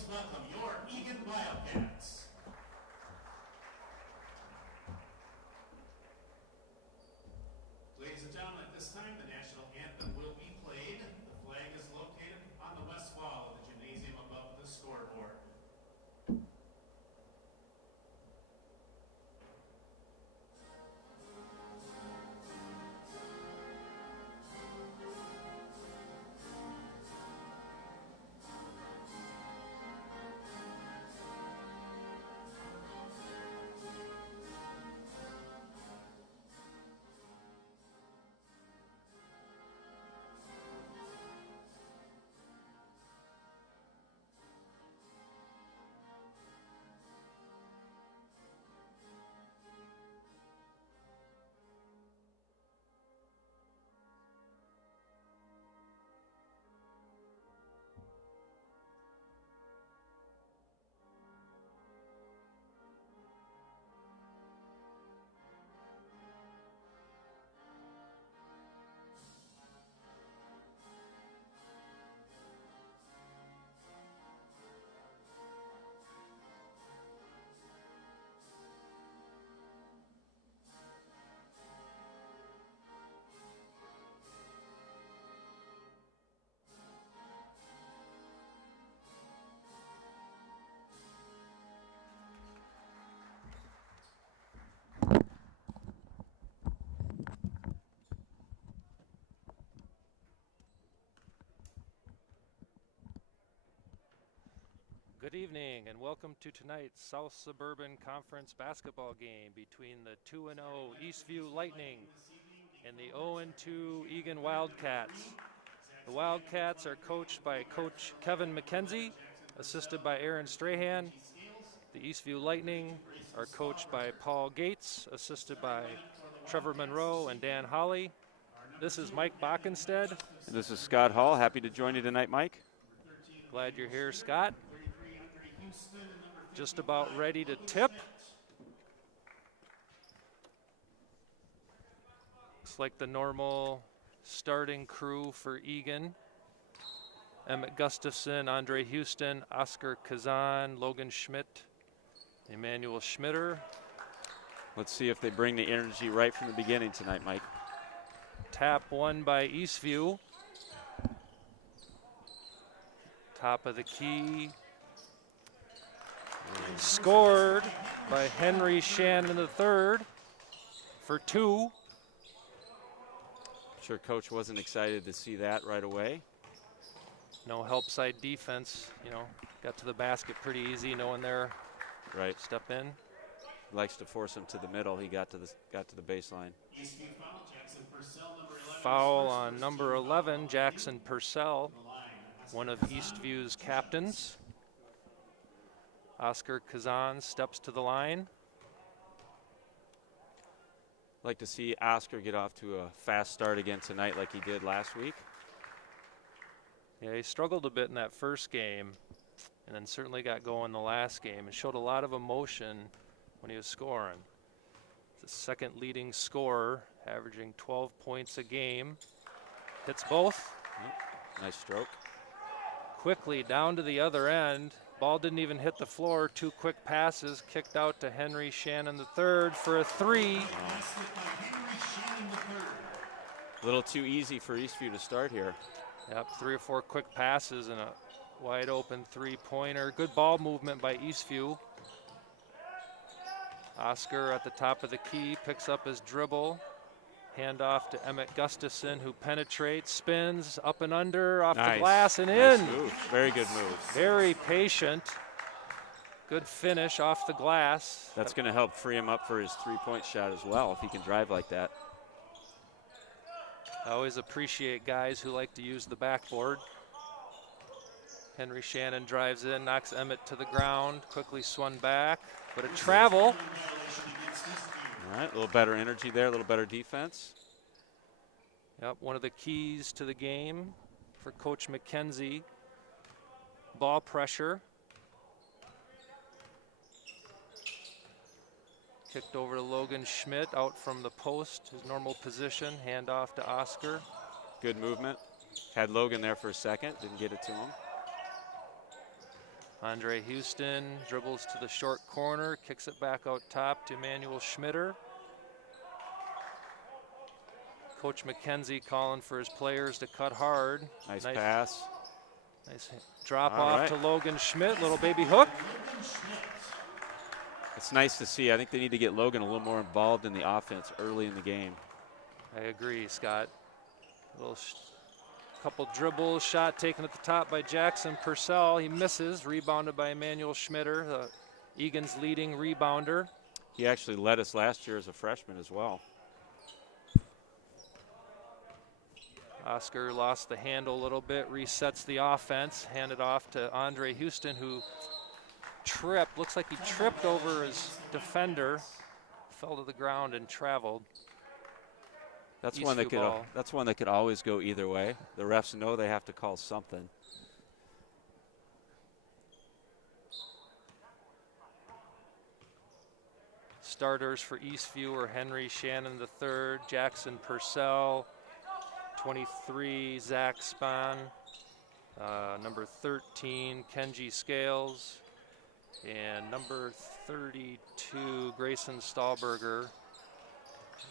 please welcome your Eagan Wildcats. Ladies and gentlemen, at this time, the national anthem will be played. The flag is located on the west wall of the gymnasium above the scoreboard. Good evening and welcome to tonight's South Suburban Conference basketball game between the 2-0 Eastview Lightning and the 0-2 Eagan Wildcats. The Wildcats are coached by Coach Kevin McKenzie, assisted by Aaron Strahan. The Eastview Lightning are coached by Paul Gates, assisted by Trevor Monroe and Dan Holly. This is Mike Bockenstead. And this is Scott Hall. Happy to join you tonight, Mike. Glad you're here, Scott. Just about ready to tip. Looks like the normal starting crew for Eagan. Emmett Gustafson, Andre Houston, Oscar Kazan, Logan Schmidt, Emmanuel Schmitter. Let's see if they bring the energy right from the beginning tonight, Mike. Tap one by Eastview. Top of the key. Scored by Henry Shannon III for 2. I'm sure Coach wasn't excited to see that right away. No help side defense, got to the basket pretty easy, knowing there. Right. Step in. Likes to force him to the middle. He got to the baseline. Foul on number 11, Jackson Purcell, one of Eastview's captains. Oscar Kazan steps to the line. Like to see Oscar get off to a fast start again tonight like he did last week. Yeah, he struggled a bit in that first game and then certainly got going the last game and showed a lot of emotion when he was scoring. The second leading scorer, averaging 12 points a game. Hits both. Nice stroke. Quickly down to the other end. Ball didn't even hit the floor. 2 quick passes, kicked out to Henry Shannon III for a 3. A little too easy for Eastview to start here. Yep, 3 or 4 quick passes and a wide open 3-pointer. Good ball movement by Eastview. Oscar at the top of the key, picks up his dribble. Hand off to Emmett Gustafson, who penetrates, spins, up and under, off the glass and in. Move. Very good move. Very patient. Good finish off the glass. That's going to help free him up for his 3-point shot as well, if he can drive like that. I always appreciate guys who like to use the backboard. Henry Shannon drives in, knocks Emmett to the ground, quickly swung back, but a travel. All right, a little better energy there, a little better defense. Yep, one of the keys to the game for Coach McKenzie. Ball pressure. Kicked over to Logan Schmidt, out from the post, his normal position, hand off to Oscar. Good movement. Had Logan there for a second, didn't get it to him. Andre Houston dribbles to the short corner, kicks it back out top to Emmanuel Schmitter. Coach McKenzie calling for his players to cut hard. Nice pass. Nice drop All off right. to Logan Schmidt, little baby hook. It's nice to see. I think they need to get Logan a little more involved in the offense early in the game. I agree, Scott. Couple dribbles, shot taken at the top by Jackson Purcell. He misses, rebounded by Emmanuel Schmitter, Eagan's leading rebounder. He actually led us last year as a freshman as well. Oscar lost the handle a little bit, resets the offense, handed off to Andre Houston, who tripped. Looks like he tripped over his defender, fell to the ground and traveled. That's one that could always go either way. The refs know they have to call something. Starters for Eastview are Henry Shannon III, Jackson Purcell, 23 Zach Spahn, number 13 Kenji Scales, and number 32 Grayson Stahlberger.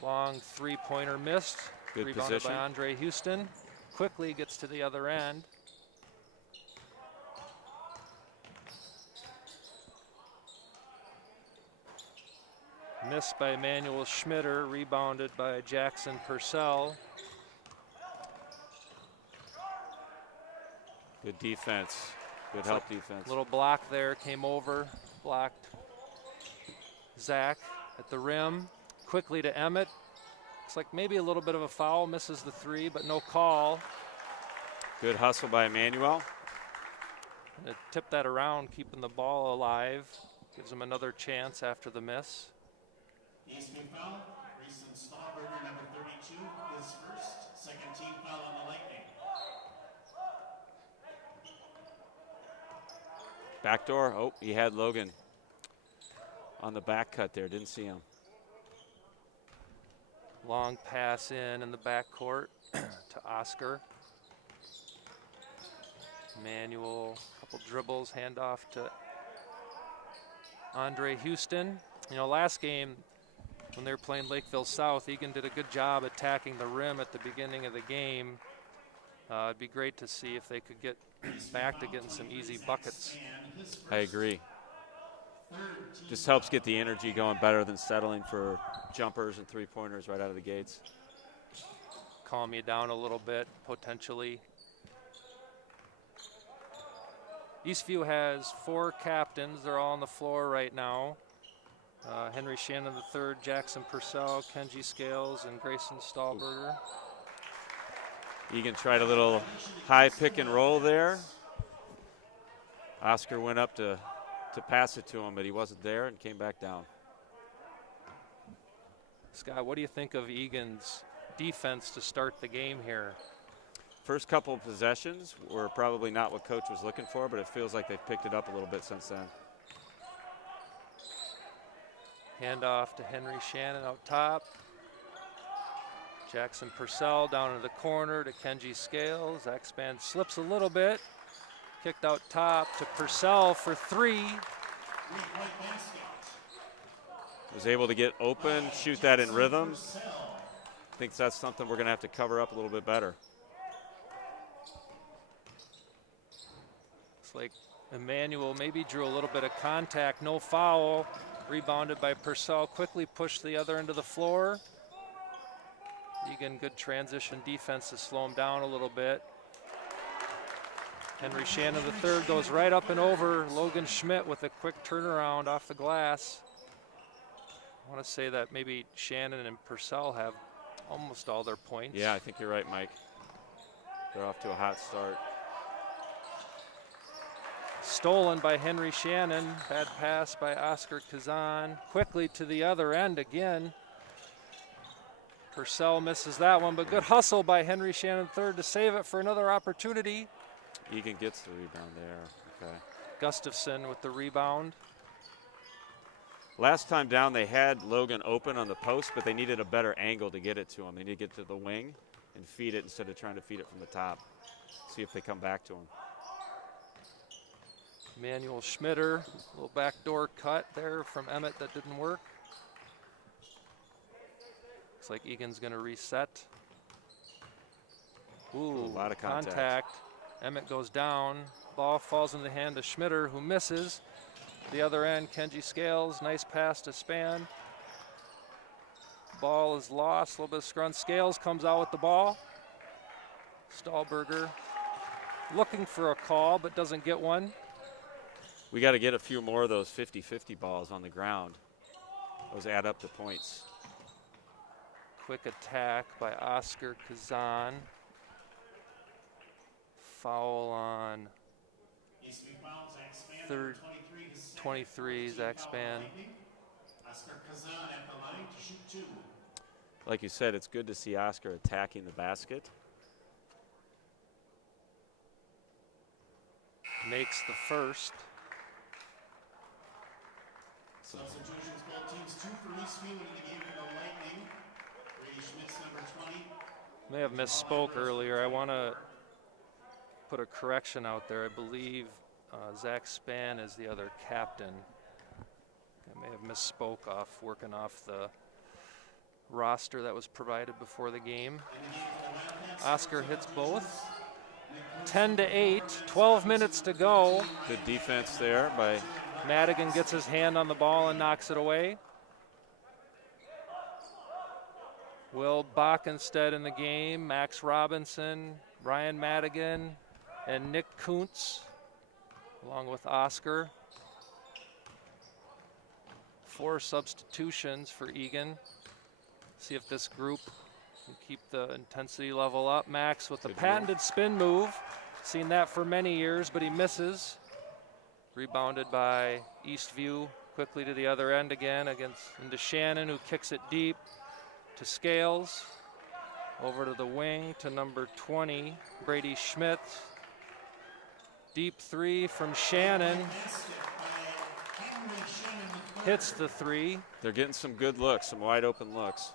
Long three-pointer missed. Good Rebounded position. by Andre Houston. Quickly gets to the other end. Missed by Emmanuel Schmitter. Rebounded by Jackson Purcell. Good defense. Good help defense. Little block there, came over, blocked Zach at the rim. Quickly to Emmett. Looks like maybe a little bit of a foul, misses the three, but no call. Good hustle by Emmanuel. Gonna tip that around, keeping the ball alive. Gives him another chance after the miss. Eastview foul. Grayson Stahlberger, number 32, is first. Second team foul on the Lightning. Backdoor. Oh, he had Logan on the back cut there. Didn't see him. Long pass in the backcourt to Oscar. Emmanuel, couple dribbles, handoff to Andre Houston. You know, last game when they were playing Lakeville South, Eagan did a good job attacking the rim at the beginning of the game. It'd be great to see if they could get back to getting some easy buckets. I agree. Just helps get the energy going better than settling for jumpers and three-pointers right out of the gates. Calm you down a little bit, potentially. Eastview has 4 captains. They're all on the floor right now. Henry Shannon III, Jackson Purcell, Kenji Scales, and Grayson Stahlberger. Eagan tried a little high pick and roll there. Oscar went up to pass it to him, but he wasn't there and came back down. Scott, what do you think of Eagan's defense to start the game here? First couple of possessions were probably not what coach was looking for, but it feels like they've picked it up a little bit since then. Handoff to Henry Shannon out top. Jackson Purcell down in the corner to Kenji Scales. Zach Spahn slips a little bit. Kicked out top to Purcell for 3. Was able to get open, shoot that in rhythm. I think that's something we're going to have to cover up a little bit better. Looks like Emmanuel maybe drew a little bit of contact, no foul. Rebounded by Purcell, quickly pushed the other end of the floor. Eagan, good transition defense to slow him down a little bit. Henry Shannon III goes right up and over Logan Schmidt with a quick turnaround off the glass. I want to say that maybe Shannon and Purcell have almost all their points. Yeah, I think you're right, Mike. They're off to a hot start. Stolen by Henry Shannon. Bad pass by Oscar Kazan. Quickly to the other end again. Purcell misses that one, but good hustle by Henry Shannon III to save it for another opportunity. Eagan gets the rebound there. Okay. Gustafson with the rebound. Last time down, they had Logan open on the post, but they needed a better angle to get it to him. They need to get to the wing and feed it instead of trying to feed it from the top. See if they come back to him. Manuel Schmitter, little backdoor cut there from Emmett that didn't work. Looks like Egan's going to reset. Ooh, a lot of contact. Emmett goes down. Ball falls in the hand of Schmitter, who misses. The other end, Kenji Scales, nice pass to Span. Ball is lost, a little bit of scrun. Scales comes out with the ball. Stahlberger looking for a call, but doesn't get one. We got to get a few more of those 50-50 balls on the ground. Those add up to points. Quick attack by Oscar Kazan. Foul on third, 23, Zach Span. Oscar Kazan at the line to shoot 2. Like you said, it's good to see Oscar attacking the basket. Makes the first. Substitutions, both teams 2 for Eastview in the game of the Lightning. Brady Schmitz, number 20. May have misspoke earlier. I want to put a correction out there. I believe Zach Span is the other captain. I may have misspoke working off the roster that was provided before the game. Oscar hits both. 10-8, 12 minutes to go. Good defense there by Madigan gets his hand on the ball and knocks it away. Will Bockenstead in the game, Max Robinson, Ryan Madigan, and Nick Kuntz, along with Oscar. 4 substitutions for Eagan. See if this group can keep the intensity level up. Max with the patented spin move. Seen that for many years, but he misses. Rebounded by Eastview. Quickly to the other end again into Shannon, who kicks it deep to Scales. Over to the wing to number 20, Brady Schmidt. Deep 3 from Shannon. Hits the 3. They're getting some good looks, some wide open looks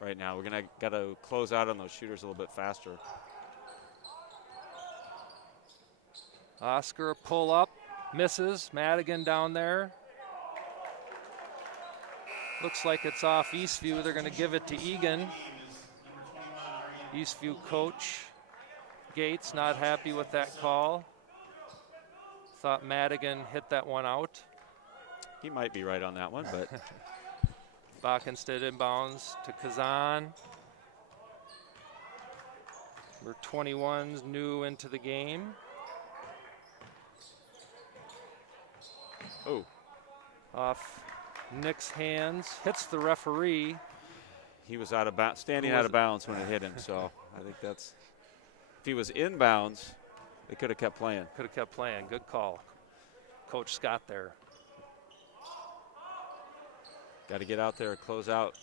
right now. We're got to close out on those shooters a little bit faster. Oscar pull up, misses. Madigan down there. Looks like it's off Eastview. They're going to give it to Eagan. Eastview coach Gates not happy with that call. Thought Madigan hit that one out. He might be right on that one, but Bockenstead inbounds to Kazan. Number 21's new into the game. Oh. Off Nick's hands, hits the referee. He was out of bounds, standing out of bounds when it hit him, so I think that's, if he was inbounds, they could have kept playing. Could have kept playing, good call. Coach Scott there. Got to get out there and close out.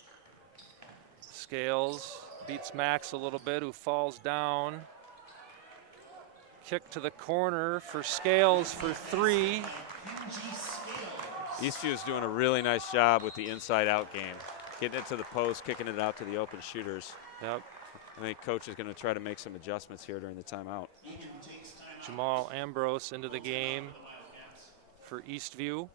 Scales beats Max a little bit, who falls down. Kick to the corner for Scales for 3. Eastview is doing a really nice job with the inside-out game. Getting it to the post, kicking it out to the open shooters. Yep. I think coach is going to try to make some adjustments here during the timeout. Jamal Ambrose into the game for Eastview.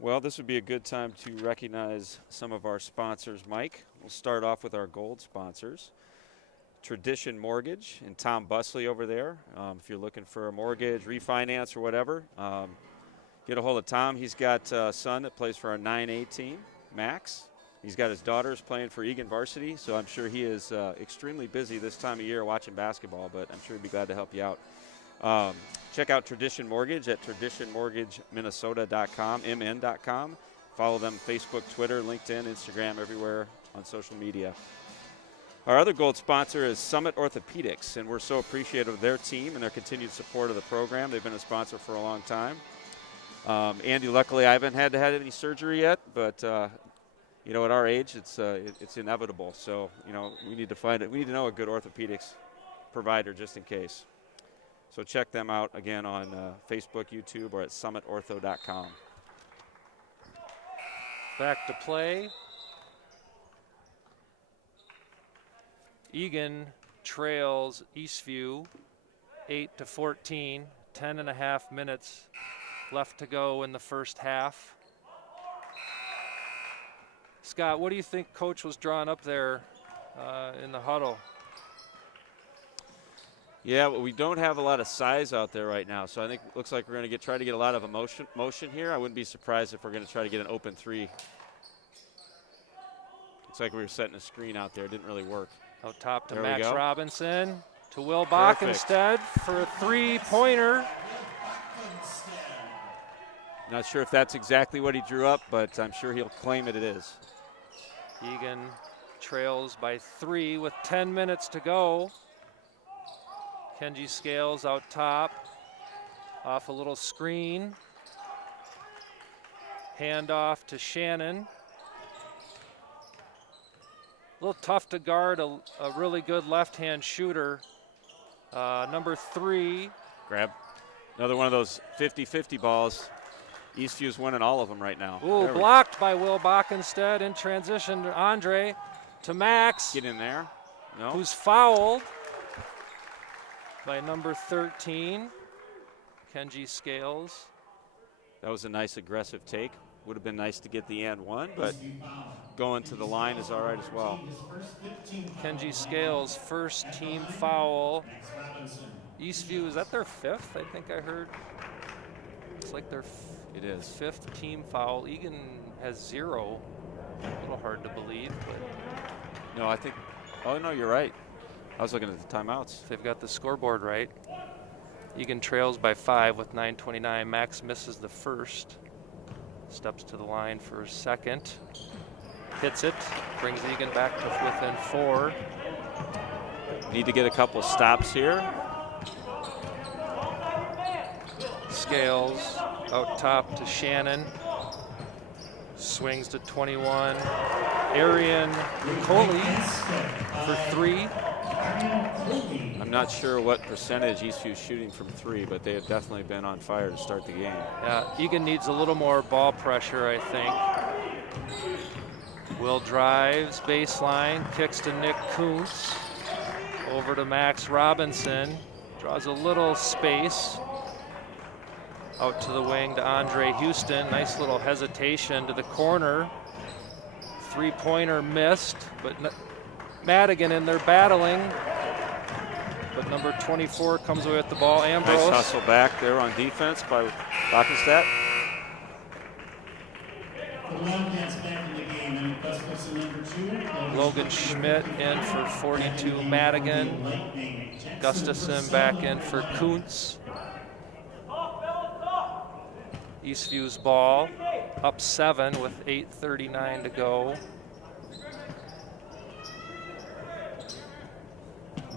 Well, this would be a good time to recognize some of our sponsors, Mike. We'll start off with our gold sponsors. Tradition Mortgage and Tom Busley over there. If you're looking for a mortgage, refinance, or whatever, get a hold of Tom. He's got a son that plays for our 9A team, Max. He's got his daughters playing for Eagan varsity, so I'm sure he is extremely busy this time of year watching basketball, but I'm sure he'd be glad to help you out. Check out Tradition Mortgage at traditionmortgageminnesota.com, mn.com. Follow them Facebook, Twitter, LinkedIn, Instagram, everywhere on social media. Our other gold sponsor is Summit Orthopedics, and we're so appreciative of their team and their continued support of the program. They've been a sponsor for a long time. Andy, luckily I haven't had to have any surgery yet, but you know, at our age, it's inevitable. So, you know, we need to know a good orthopedics provider just in case. So check them out again on Facebook, YouTube, or at summitortho.com. Back to play. Eagan trails Eastview 8-14. 10.5 minutes left to go in the first half. Scott, what do you think Coach was drawing up there in the huddle? Yeah, well, we don't have a lot of size out there right now, so I think it looks like we're going to try to get a lot of motion here. I wouldn't be surprised if we're going to try to get an open three. Looks like we were setting a screen out there. It didn't really work. Out top to There Max we go. Robinson, to Will Bach instead for a three-pointer. Not sure if that's exactly what he drew up, but I'm sure he'll claim it is. Eagan trails by 3 with 10 minutes to go. Kenji Scales out top, off a little screen. Handoff to Shannon. A little tough to guard a really good left-hand shooter. Number 3. Grab another one of those 50-50 balls. Eastview's winning all of them right now. Ooh, blocked by Will Bach instead in transition to Andre, to Max. Get in there. No. Who's fouled by number 13, Kenji Scales. That was a nice aggressive take. Would have been nice to get the and one, but going to the line is all right as well. Kenji Scales, first team foul. Eastview, is that their 5th? I think I heard. It's like their It is. 5th team foul. Eagan has 0. A little hard to believe, but No, I think, oh no, you're right. I was looking at the timeouts. they've got the scoreboard right. Eagan trails by 5 with 9:29. Max misses the first. Steps to the line for a second. Hits it. Brings Eagan back to within 4. Need to get a couple stops here. Scales out top to Shannon. Swings to 21. Arian Coley for 3. I'm not sure what percentage Eastview's shooting from 3, but they have definitely been on fire to start the game. Yeah, Eagan needs a little more ball pressure, I think. Will drives, baseline, kicks to Nick Kuntz. Over to Max Robinson. Draws a little space. Out to the wing to Andre Houston. Nice little hesitation to the corner. Three-pointer missed, but Madigan in there battling. But number 24 comes away with the ball. Ambrose. Nice hustle back there on defense by Backenstadt. The Wildcats back in the game. And Gustafson, number 2. Logan Schmidt in for 42. Madigan. Gustafson back in for Kuntz. Eastview's ball, up 7 with 8:39 to go.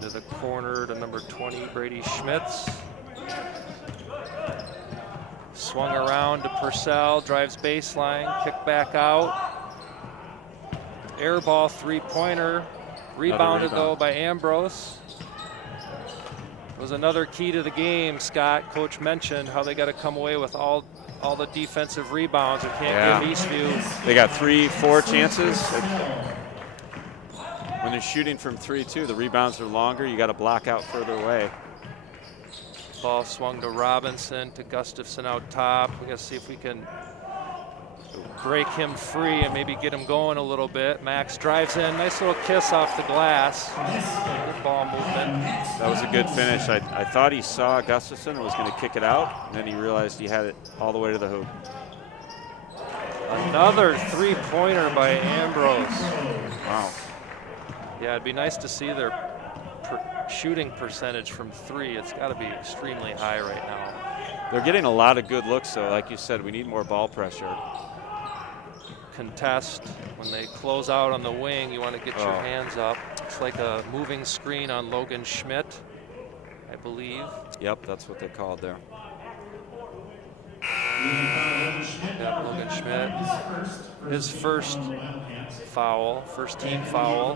To the corner to number 20, Brady Schmitz. Swung around to Purcell, drives baseline, kick back out. Air ball, three-pointer. Rebounded though by Ambrose. Was another key to the game, Scott. Coach mentioned how they got to come away with all the defensive rebounds. They can't give Eastview. They got 3-4 chances. When they're shooting from 3 too, the rebounds are longer. You got to block out further away. Ball swung to Robinson, to Gustafson out top. We got to see if we can break him free and maybe get him going a little bit. Max drives in, nice little kiss off the glass. Good ball movement. That was a good finish. I thought he saw Gustafson and was going to kick it out, and then he realized he had it all the way to the hoop. Another three-pointer by Ambrose. Wow. Yeah, it'd be nice to see their shooting percentage from 3. It's got to be extremely high right now. They're getting a lot of good looks, though. Like you said, we need more ball pressure. Contest, when they close out on the wing, you want to get your hands up. It's like a moving screen on Logan Schmidt, I believe. Yep, that's what they called there. Yeah, Logan Schmidt. His first foul, first team foul.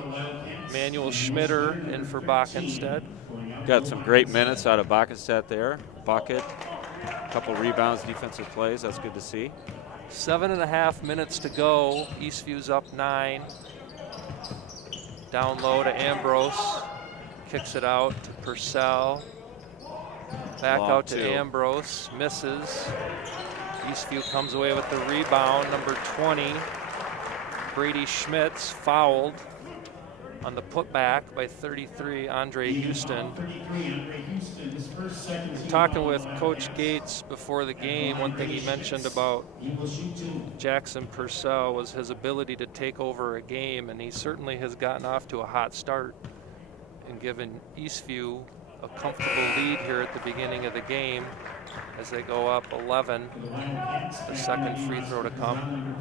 Manuel Schmitter in for Backenstadt. Got some great minutes out of Backenstadt there. Bucket, a couple rebounds, defensive plays. That's good to see. 7.5 minutes to go. Eastview's up 9. Down low to Ambrose. Kicks it out to Purcell. Back Long out to two. Ambrose, misses. Eastview comes away with the rebound, number 20. Brady Schmitz fouled on the putback by 33, Andre Houston. Talking with Coach Gates before the game, one thing he mentioned about Jackson Purcell was his ability to take over a game, and he certainly has gotten off to a hot start and given Eastview a comfortable lead here at the beginning of the game as they go up 11. The second free throw to come.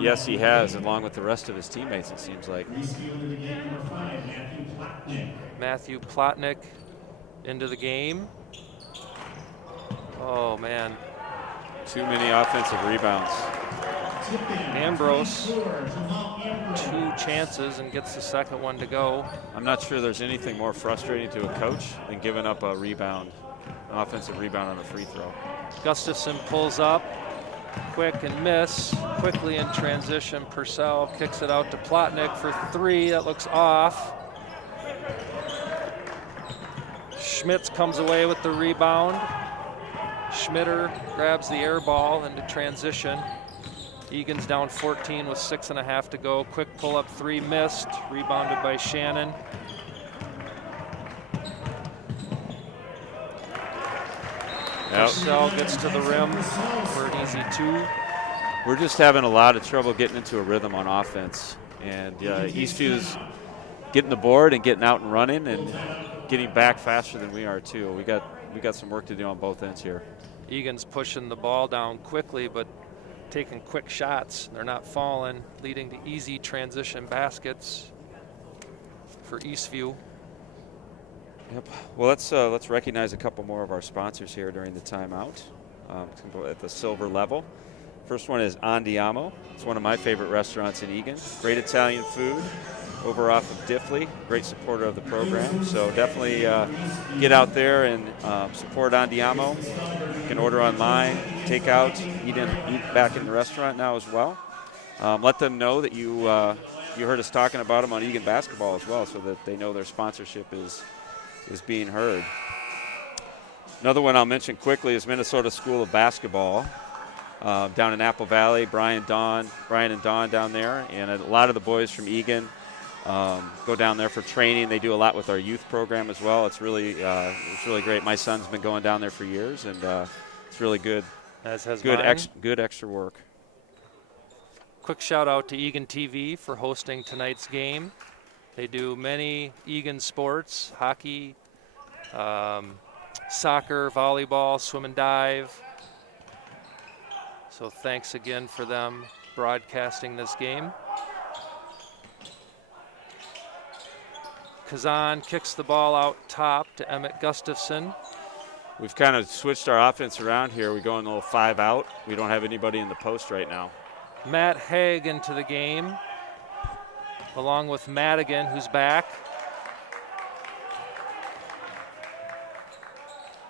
Yes, he has, along with the rest of his teammates, it seems like. Matthew Plotnick into the game. Oh, man. Too many offensive rebounds. Ambrose, 2 chances and gets the second one to go. I'm not sure there's anything more frustrating to a coach than giving up a rebound, an offensive rebound on a free throw. Gustafson pulls up, quick and miss. Quickly in transition, Purcell kicks it out to Plotnick for 3. That looks off. Schmitz comes away with the rebound. Schmitter grabs the air ball into transition. Egan's down 14 with 6.5 to go. Quick pull-up 3 missed, rebounded by Shannon. Purcell gets to the rim for an easy 2. We're just having a lot of trouble getting into a rhythm on offense. And Eastview's getting the board and getting out and running and getting back faster than we are too. We got some work to do on both ends here. Egan's pushing the ball down quickly, but taking quick shots. They're not falling, leading to easy transition baskets for Eastview. Yep. Well, let's recognize a couple more of our sponsors here during the timeout at the silver level. First one is Andiamo. It's one of my favorite restaurants in Eagan. Great Italian food over off of Diffley. Great supporter of the program. So definitely get out there and support Andiamo. You can order online, take out, eat back in the restaurant now as well. Let them know that you heard us talking about them on Eagan basketball as well, so that they know their sponsorship is being heard. Another one I'll mention quickly is Minnesota School of Basketball down in Apple Valley. Brian and Dawn down there, and a lot of the boys from Eagan go down there for training. They do a lot with our youth program as well. It's really great. My son's been going down there for years, and it's really good. As has good extra work. Quick shout out to Eagan TV for hosting tonight's game. They do many Eagan sports: hockey, soccer, volleyball, swim and dive. So thanks again for them broadcasting this game. Kazan kicks the ball out top to Emmett Gustafson. We've kind of switched our offense around here. We're going a little 5 out. We don't have anybody in the post right now. Matt Haig into the game, along with Madigan, who's back.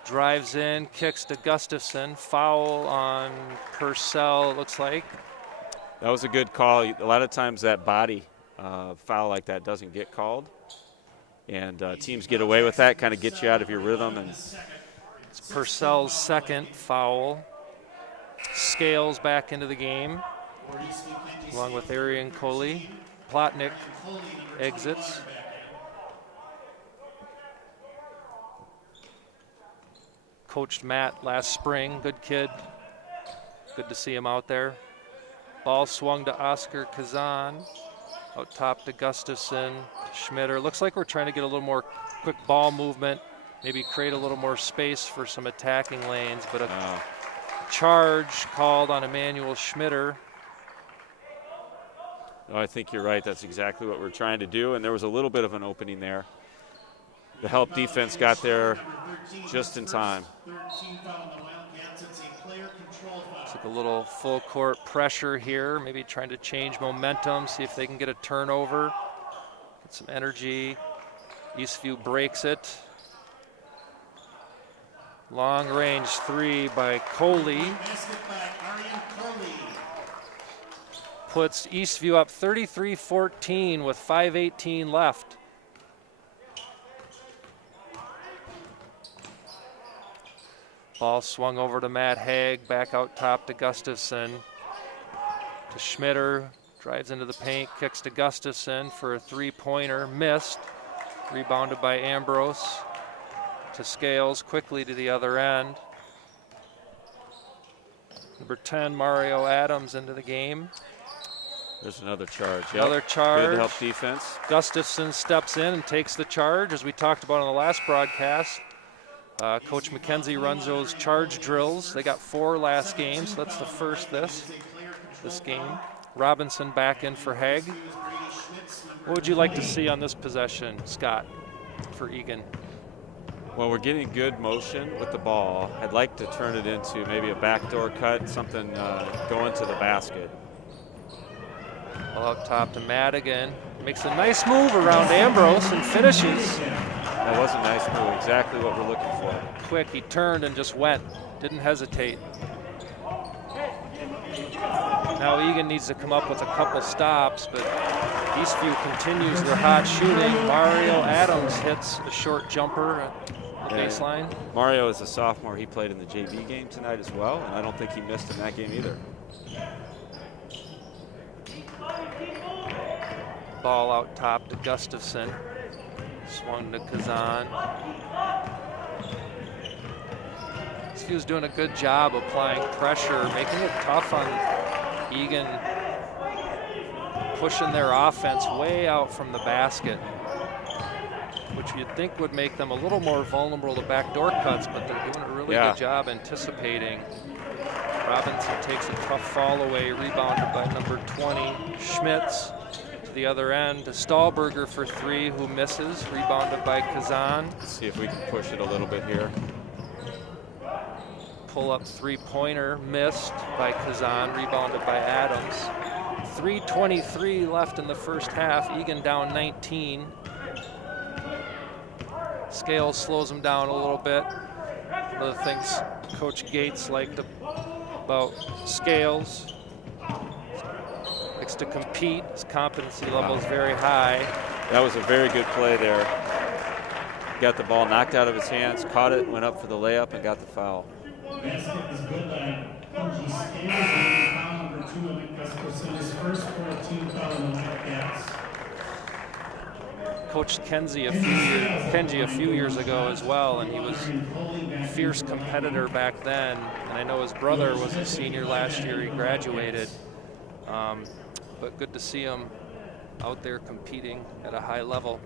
Drives in, kicks to Gustafson. Foul on Purcell, it looks like. That was a good call. A lot of times that body foul like that doesn't get called. And teams get away with that, kind of get you out of your rhythm. And it's Purcell's second foul. Scales back into the game, along with Arian Coley. Plotnick exits. Coached Matt last spring, good kid. Good to see him out there. Ball swung to Oscar Kazan. Out top to Gustafson, Schmitter. Looks like we're trying to get a little more quick ball movement, maybe create a little more space for some attacking lanes, but a charge called on Emmanuel Schmitter. No, I think you're right. That's exactly what we're trying to do, and there was a little bit of an opening there. The help defense got there just in time. It's like a little full court pressure here, maybe trying to change momentum, see if they can get a turnover, get some energy. Eastview breaks it. Long range 3 by Coley. Puts Eastview up 33-14 with 5:18 left. Ball swung over to Matt Haig, back out top to Gustafson. To Schmitter, drives into the paint, kicks to Gustafson for a three-pointer, missed. Rebounded by Ambrose. To Scales, quickly to the other end. Number 10, Mario Adams into the game. There's another charge. Another charge. Good help defense. Gustafson steps in and takes the charge, as we talked about on the last broadcast. Coach McKenzie runs those charge drills. They got 4 last game, so that's the first this game. Robinson back in for Haig. What would you like to see on this possession, Scott, for Eagan? Well, we're getting good motion with the ball. I'd like to turn it into maybe a backdoor cut, something going to the basket. Ball up top to Madigan. Makes a nice move around Ambrose and finishes. That was a nice move, exactly what we're looking for. Quick, he turned and just went. Didn't hesitate. Now Eagan needs to come up with a couple stops, but Eastview continues their hot shooting. Mario Adams hits a short jumper at the baseline. Mario is a sophomore. He played in the JV game tonight as well, and I don't think he missed in that game either. Ball out top to Gustafson. Swung to Kazan. Eastview's doing a good job applying pressure, making it tough on Eagan, pushing their offense way out from the basket, which you'd think would make them a little more vulnerable to backdoor cuts, but they're doing a really good job anticipating. Robinson takes a tough fall away, rebounded by number 20, Schmitz. To the other end to Stahlberger for 3, who misses, rebounded by Kazan. Let's see if we can push it a little bit here. Pull-up three-pointer missed by Kazan, rebounded by Adams. 3:23 left in the first half. Eagan down 19. Scales slows him down a little bit. One of the things Coach Gates liked about Scales. Likes to compete. His competency level is very high. That was a very good play there. Got the ball knocked out of his hands, caught it, went up for the layup, and got the foul. Basket is good by Coach Scales, foul number 2 of Gustafson, his first 14 foul in the Wildcats. Coached Kenji a few years ago as well, and he was a fierce competitor back then. And I know his brother was a senior last year. He graduated. But good to see him out there competing at a high level.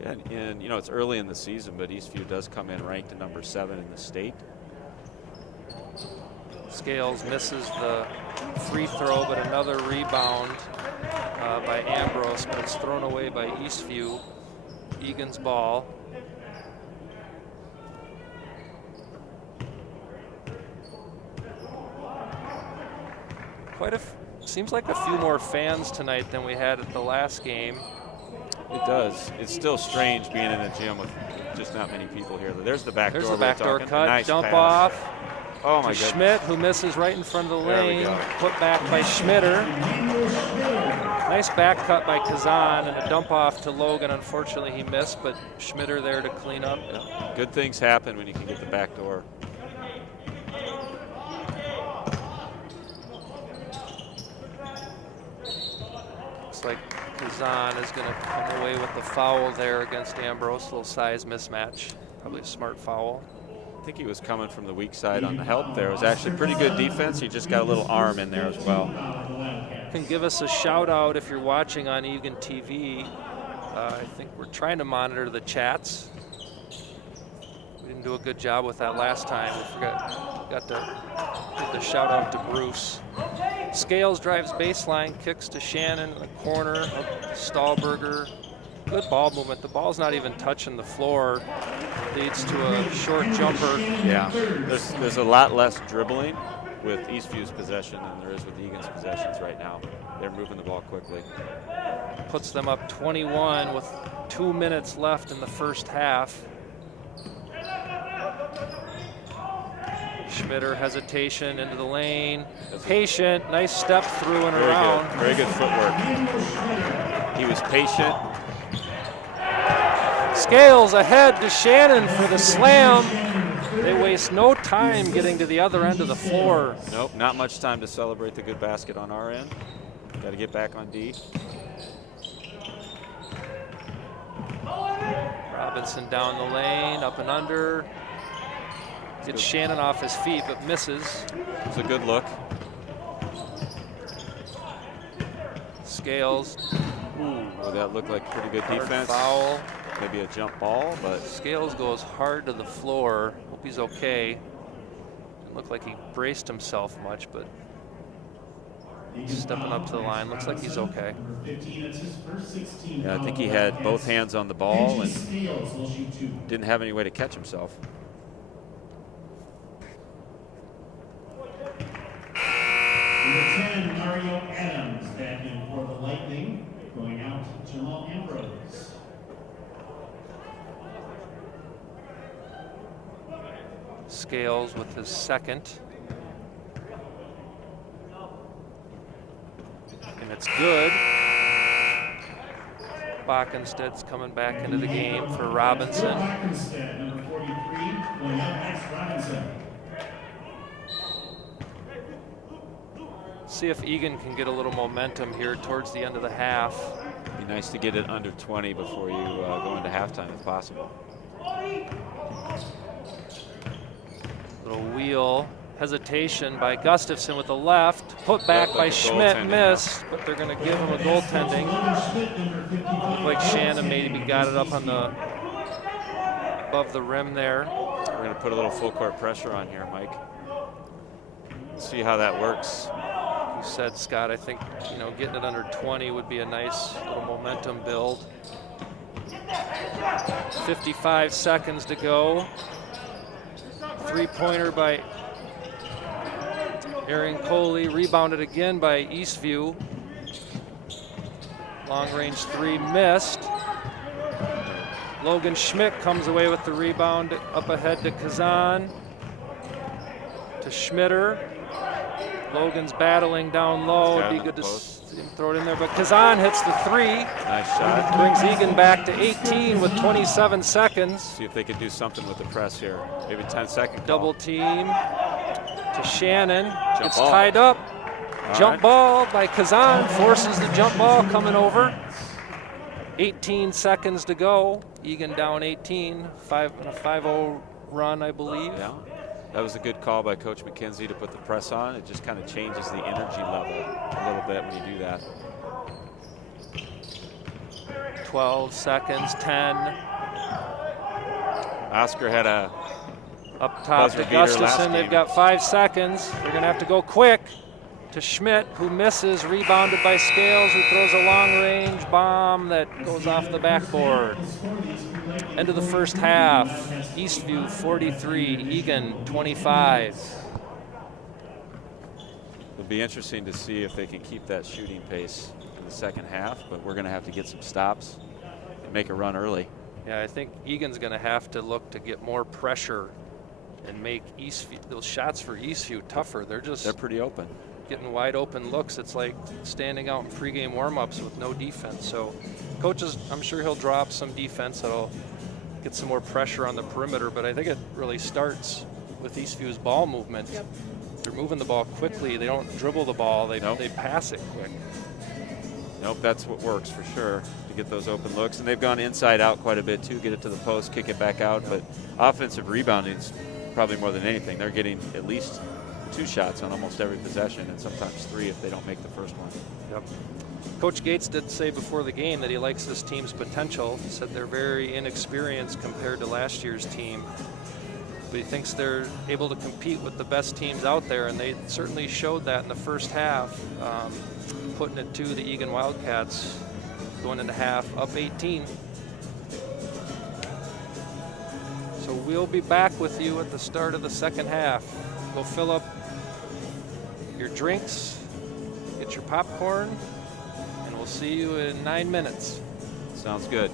Yeah, and you know, it's early in the season, but Eastview does come in ranked at number 7 in the state. Scales misses the free throw, but another rebound by Ambrose, but it's thrown away by Eastview. Eagan's ball. Seems like a few more fans tonight than we had at the last game. It does. It's still strange being in a gym with just not many people here. There's the back door. There's the backdoor cut. Nice dump pass. off. Oh my goodness. Schmidt, who misses right in front of the There we lane. go. Put back by Schmitter. Nice back cut by Kazan and a dump off to Logan. Unfortunately, he missed, but Schmitter there to clean up. Yeah. Good things happen when you can get the back door. Looks like Kazan is going to come away with the foul there against Ambrose. A little size mismatch. Probably a smart foul. I think he was coming from the weak side on the help there. It was actually pretty good defense. He just got a little arm in there as well. You can give us a shout out if you're watching on Eagan TV. I think we're trying to monitor the chats. We didn't do a good job with that last time. We got to give the shout out to Bruce. Scales drives baseline, kicks to Shannon in the corner. Stahlberger. Good ball movement. The ball's not even touching the floor. Leads to a short jumper. Yeah, there's a lot less dribbling with Eastview's possession than there is with Eagan's possessions right now. They're moving the ball quickly. Puts them up 21 with 2 minutes left in the first half. Schmitter hesitation into the lane. Patient, nice step through and around. Good. Very good footwork. He was patient. Scales ahead to Shannon for the slam. They waste no time getting to the other end of the floor. Nope, not much time to celebrate the good basket on our end. Got to get back on D. Robinson down the lane, up and under. Gets Shannon off his feet, but misses. It's a good look. Scales. Ooh, well, that looked like pretty good Hard defense. foul. Maybe a jump ball, but Scales goes hard to the floor. Hope he's okay. Didn't look like he braced himself much, but stepping up to the line. Looks like he's okay. yeah, I think he had both hands on the ball and didn't have any way to catch himself. Number 10, Mario Adams, back in for the Lightning. Going out, Jamal Ambrose. Scales with his second. And it's good. Backensted's coming back into the game for Robinson. Backenstead, number 43, going out next, Robinson. See if Eagan can get a little momentum here towards the end of the half. Be nice to get it under 20 before you go into halftime if possible. Little wheel hesitation by Gustafson with the left. Put back Looked by like a Schmidt, goaltending missed, but they're going to give him a goaltending. Looked like Shannon maybe got it up on the above the rim there. We're going to put a little full court pressure on here, Mike. See how that works. You said, Scott, I think, you know, getting it under 20 would be a nice little momentum build. 55 seconds to go. Three-pointer by Aaron Coley, rebounded again by Eastview. Long-range three missed. Logan Schmidt comes away with the rebound, up ahead to Kazan. To Schmitter. Logan's battling down low. It'd be good to see him throw it in there, but Kazan hits the three. Nice shot. Brings Eagan back to 18 with 27 seconds. See if they can do something with the press here. Maybe 10-second call. Double team to Shannon. Jump It's ball. tied up. All Jump right. ball by Kazan. Forces the jump ball coming over. 18 seconds to go. Eagan down 18. 5-0 run, I believe. Yeah. That was a good call by Coach McKenzie to put the press on. It just kind of changes the energy level a little bit when you do that. 12 seconds, 10. Oscar had a Up top buzzer to beater last Gustafson. They've game. got 5 seconds. They're going to have to go quick to Schmidt, who misses. Rebounded by Scales, who throws a long-range bomb that goes off the backboard. End of the first half. Eastview 43, Eagan 25. It'll be interesting to see if they can keep that shooting pace in the second half, but we're going to have to get some stops and make a run early. Yeah, I think Eagan's going to have to look to get more pressure and make Eastview, those shots for Eastview tougher. They're pretty open. Getting wide open looks. It's like standing out in pregame warm-ups with no defense. So coaches, I'm sure he'll drop some defense that'll get some more pressure on the perimeter, but I think it really starts with Eastview's ball movement. Yep. They're moving the ball quickly. They don't dribble the ball. They pass it quick. Nope, that's what works for sure, to get those open looks. And they've gone inside out quite a bit too, get it to the post, kick it back out. But offensive rebounding's probably more than anything. They're getting at least 2 shots on almost every possession, and sometimes 3 if they don't make the first one. Yep. Coach Gates did say before the game that he likes this team's potential. He said they're very inexperienced compared to last year's team, but he thinks they're able to compete with the best teams out there, and they certainly showed that in the first half, putting it to the Eagan Wildcats going into half up 18. So we'll be back with you at the start of the second half. Go fill up your drinks, get your popcorn, and we'll see you in 9 minutes. Sounds good.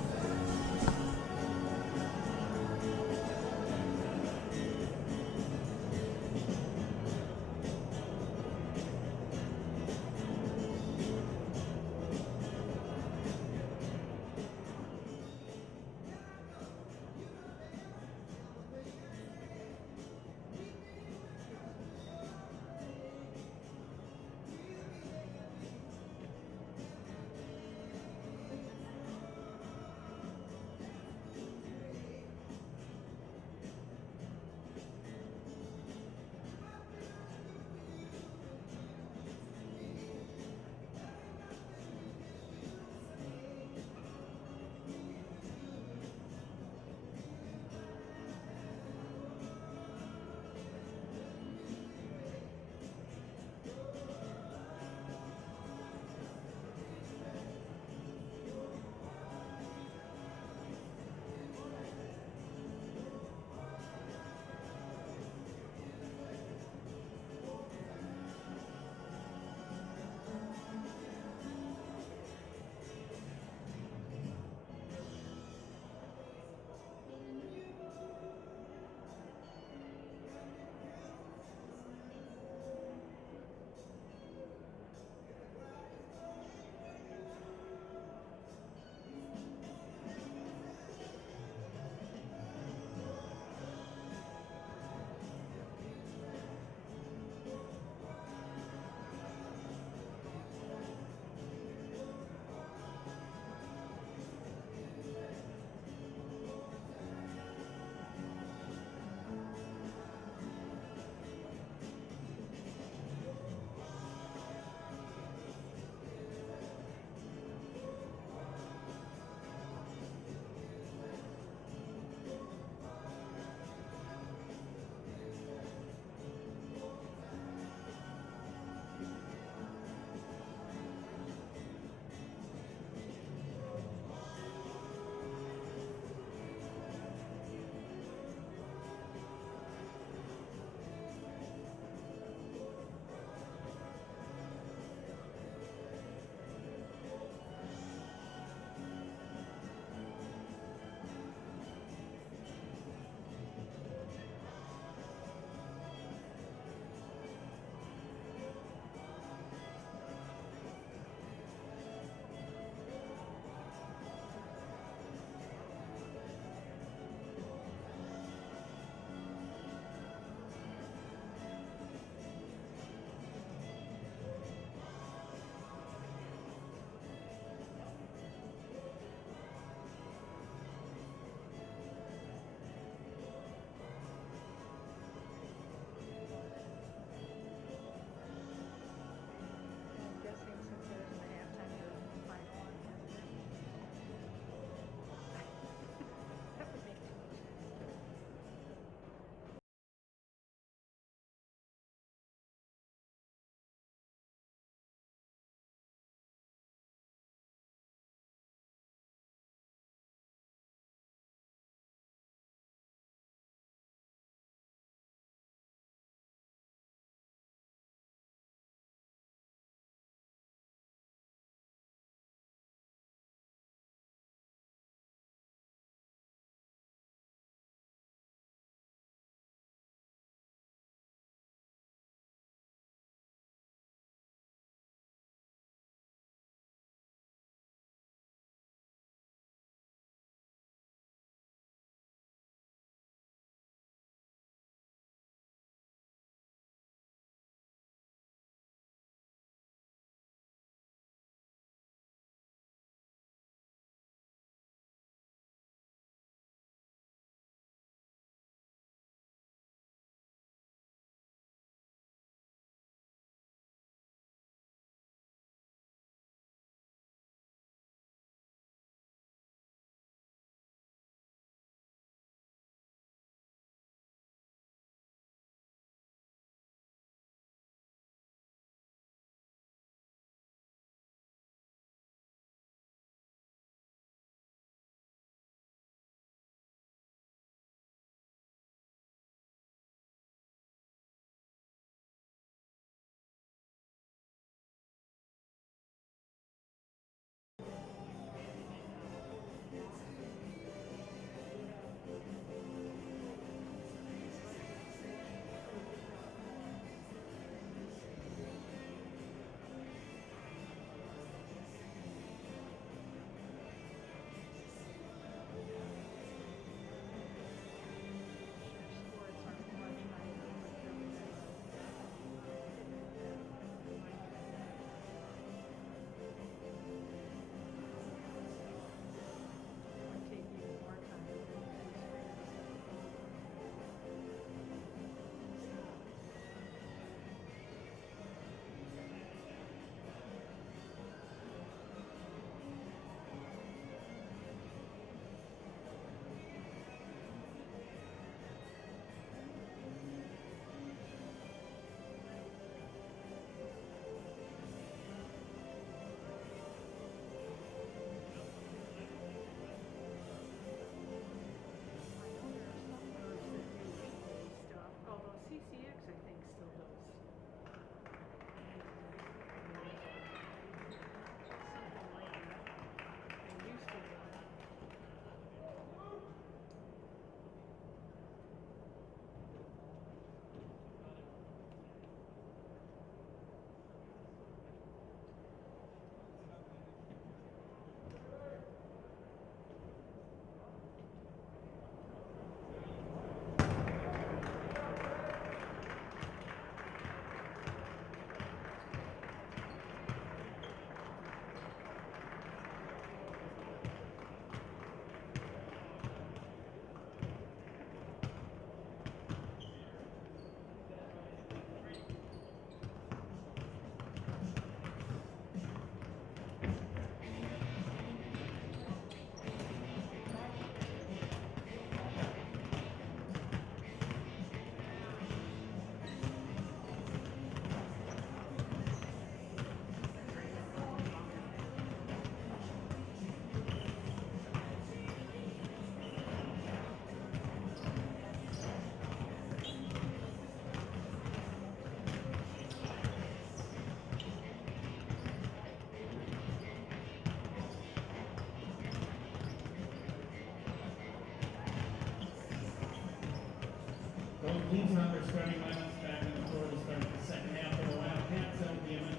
Please have their starting lineups back on the floor to start the second half of the Wildcats. That will be Emmett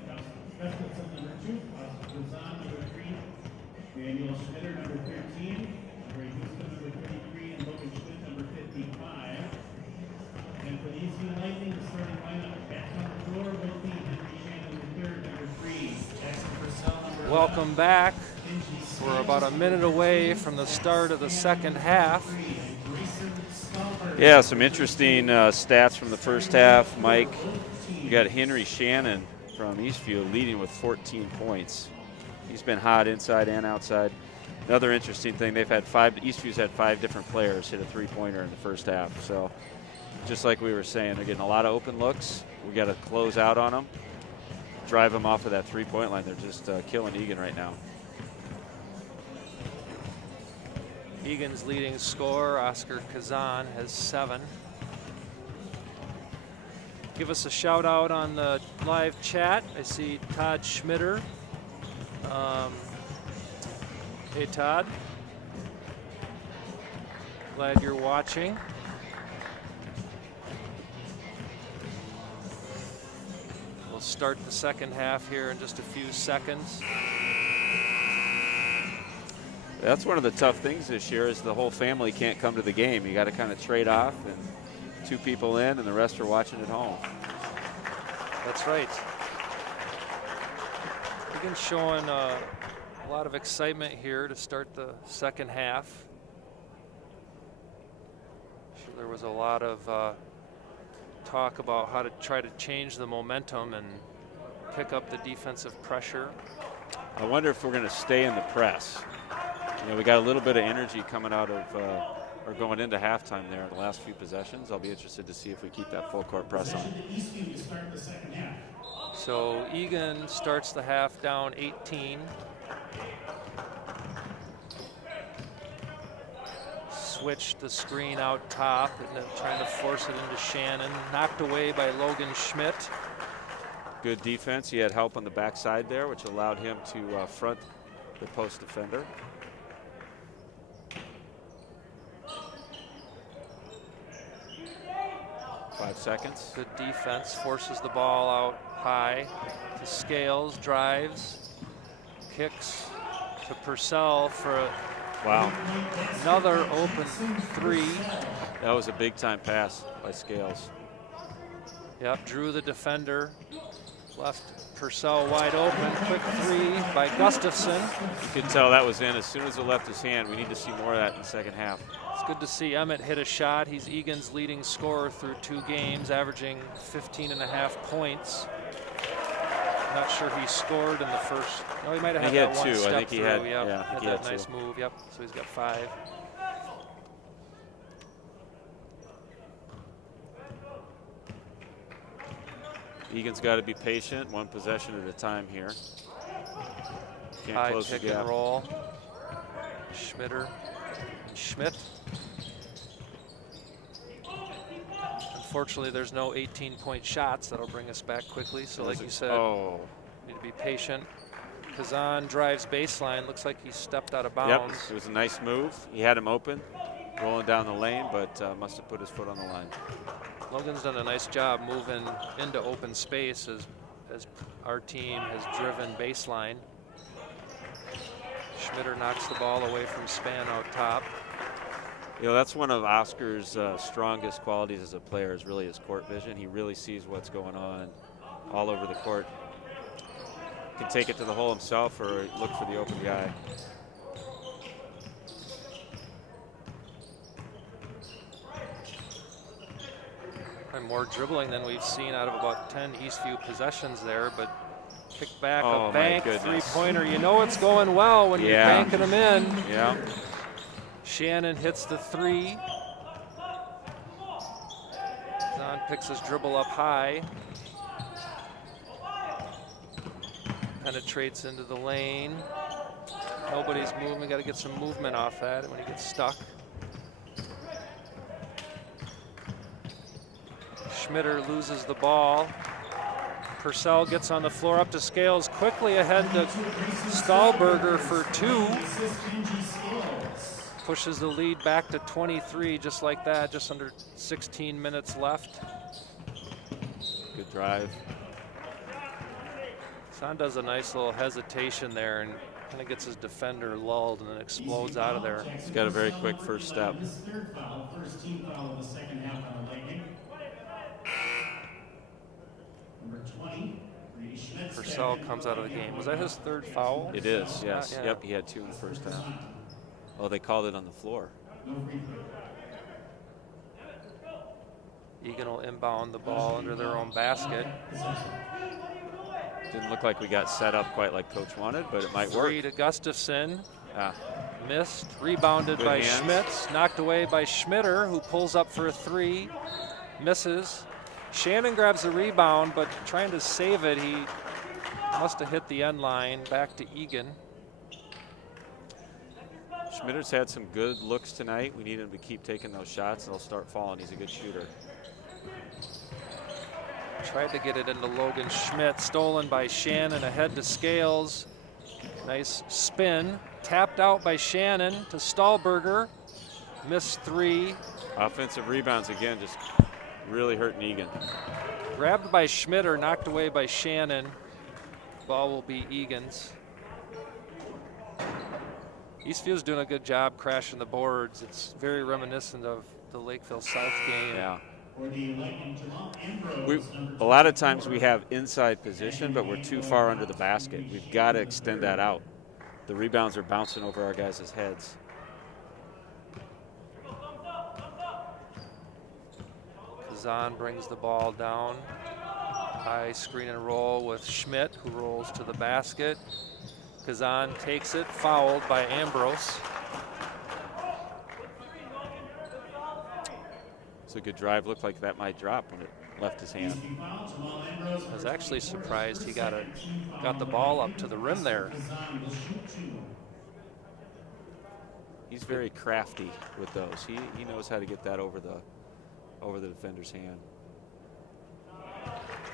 Gustafson, number 2, Kazan, number 3, Daniel Schmitter, number 13, Ray Houston, number 33, and Logan Schmidt, number 55. And for the Eastview Lightning, the starting lineup back on the floor will be Henry Shannon III, number 3, Jackson Purcell, number 11. Welcome back. We're about a minute away from the start of the second half. Yeah, some interesting stats from the first half, Mike. You got Henry Shannon from Eastview leading with 14 points. He's been hot inside and outside. Another interesting thing, Eastview's had 5 different players hit a three-pointer in the first half. So just like we were saying, they're getting a lot of open looks. We got to close out on them, drive them off of that three-point line. They're just killing Eagan right now. Eagan's leading scorer, Oscar Kazan, has 7. Give us a shout out on the live chat. I see Todd Schmitter. Hey Todd, glad you're watching. We'll start the second half here in just a few seconds. That's one of the tough things this year is the whole family can't come to the game. You got to kind of trade off, and 2 people in and the rest are watching at home. That's right. Eagan showing a lot of excitement here to start the second half. Sure, there was a lot of talk about how to try to change the momentum and pick up the defensive pressure. I wonder if we're going to stay in the press. You know, we got a little bit of energy coming out of, or going into halftime there in the last few possessions. I'll be interested to see if we keep that full court press on. So Eagan starts the half down 18. Switched the screen out top and then trying to force it into Shannon. Knocked away by Logan Schmidt. Good defense. He had help on the backside there, which allowed him to front the post defender. Five seconds. Good defense, forces the ball out high to Scales, drives, kicks to Purcell for another open 3. That was a big time pass by Scales. Yep, drew the defender, left Purcell wide open, quick 3 by Gustafson. You could tell that was in as soon as it left his hand. We need to see more of that in the second half. It's good to see Emmett hit a shot. He's Eagan's leading scorer through 2 games, averaging 15.5 points. Not sure he scored in the first. No, he might have had that one 2. step I think he through. had. Yep. Yeah, had that nice move. Yep. So he's got 5. Eagan's got to be patient, 1 possession at a time here. Can't High close pick the gap. and roll. Schmitter and Schmidt. Unfortunately, there's no 18-point shots. That'll bring us back quickly. So like you said, need to be patient. Kazan drives baseline. Looks like he stepped out of bounds. Yep, it was a nice move. He had him open, rolling down the lane, but must have put his foot on the line. Logan's done a nice job moving into open space as our team has driven baseline. Schmitter knocks the ball away from Span out top. You know, that's one of Oscar's strongest qualities as a player is really his court vision. He really sees what's going on all over the court. Can take it to the hole himself or look for the open guy. And more dribbling than we've seen out of about 10 Eastview possessions there, but kick back, a bank, 3-pointer. You know it's going well when you're banking them in. Yeah. Shannon hits the 3. Zahn picks his dribble up high. Penetrates into the lane. Nobody's moving. Got to get some movement off that when he gets stuck. Schmitter loses the ball. Purcell gets on the floor up to Scales, quickly ahead to Stahlberger for 2. pushes the lead back to 23 just like that, just under 16 minutes left. Good drive. Son does a nice little hesitation there and kind of gets his defender lulled and then explodes out of there. He's got a very quick first step. His third foul, first team foul of the second half on the Lightning. Number 20, Brady Schmidt. Purcell comes out of the game. Was that his third foul? It is, yes. Yeah. Yep, he had 2 in the first half. Oh, they called it on the floor. No free throw. Eagan will inbound the ball under their own basket. Didn't look like we got set up quite like Coach wanted, but it might work. 3 to Gustafson. Ah, Missed. Rebounded Good by hands. Schmitz. Knocked away by Schmitter, who pulls up for a 3. Misses. Shannon grabs the rebound, but trying to save it, he must have hit the end line. Back to Eagan. Schmitter's had some good looks tonight. We need him to keep taking those shots. They'll start falling. He's a good shooter. Tried to get it into Logan Schmidt. Stolen by Shannon. Ahead to Scales. Nice spin. Tapped out by Shannon to Stahlberger. Missed 3. Offensive rebounds again, just really hurting Eagan. Grabbed by Schmitter, knocked away by Shannon. Ball will be Egan's. Eastview's doing a good job crashing the boards. It's very reminiscent of the Lakeville South game. Yeah. For the Lightning, Jamal Ambrose, A lot of times we have inside position, but we're too far under the basket. We've got to extend that out. The rebounds are bouncing over our guys' heads. Kazan brings the ball down. High screen and roll with Schmidt, who rolls to the basket. Kazan takes it, fouled by Ambrose. It's a good drive. Looked like that might drop when it left his hand. I was actually surprised he got the ball up to the rim there. He's very crafty with those. He knows how to get that over the defender's hand.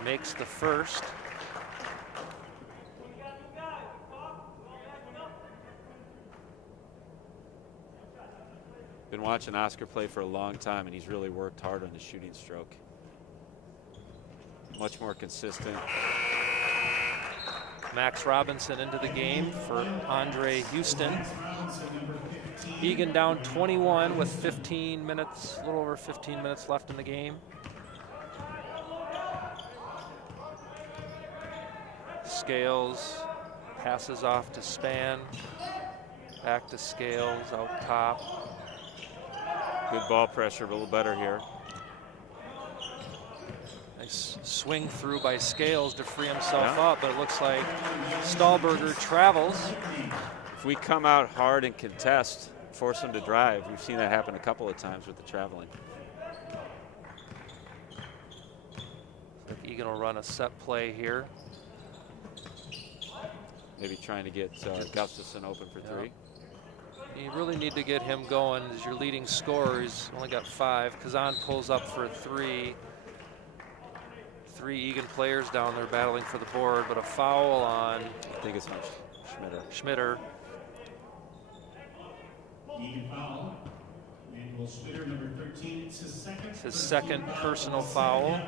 Makes the first. Been watching Oscar play for a long time, and he's really worked hard on his shooting stroke. Much more consistent. Max Robinson into the game for Andre Houston. Eagan down 21 with 15 minutes, a little over 15 minutes left in the game. Scales passes off to Span. Back to Scales out top. Good ball pressure, but a little better here. Nice swing through by Scales to free himself up, but it looks like Stahlberger travels. If we come out hard and contest, force them to drive, we've seen that happen a couple of times with the traveling. I think Eagan will run a set play here. Maybe trying to get Gustafson open for 3. You really need to get him going as your leading scorer. He's only got 5. Kazan pulls up for 3. 3 Eagan players down there battling for the board, but a foul on, I think it's on Schmitter. Eagan foul. Manuel Schmitter, number 13. It's his second Personal foul.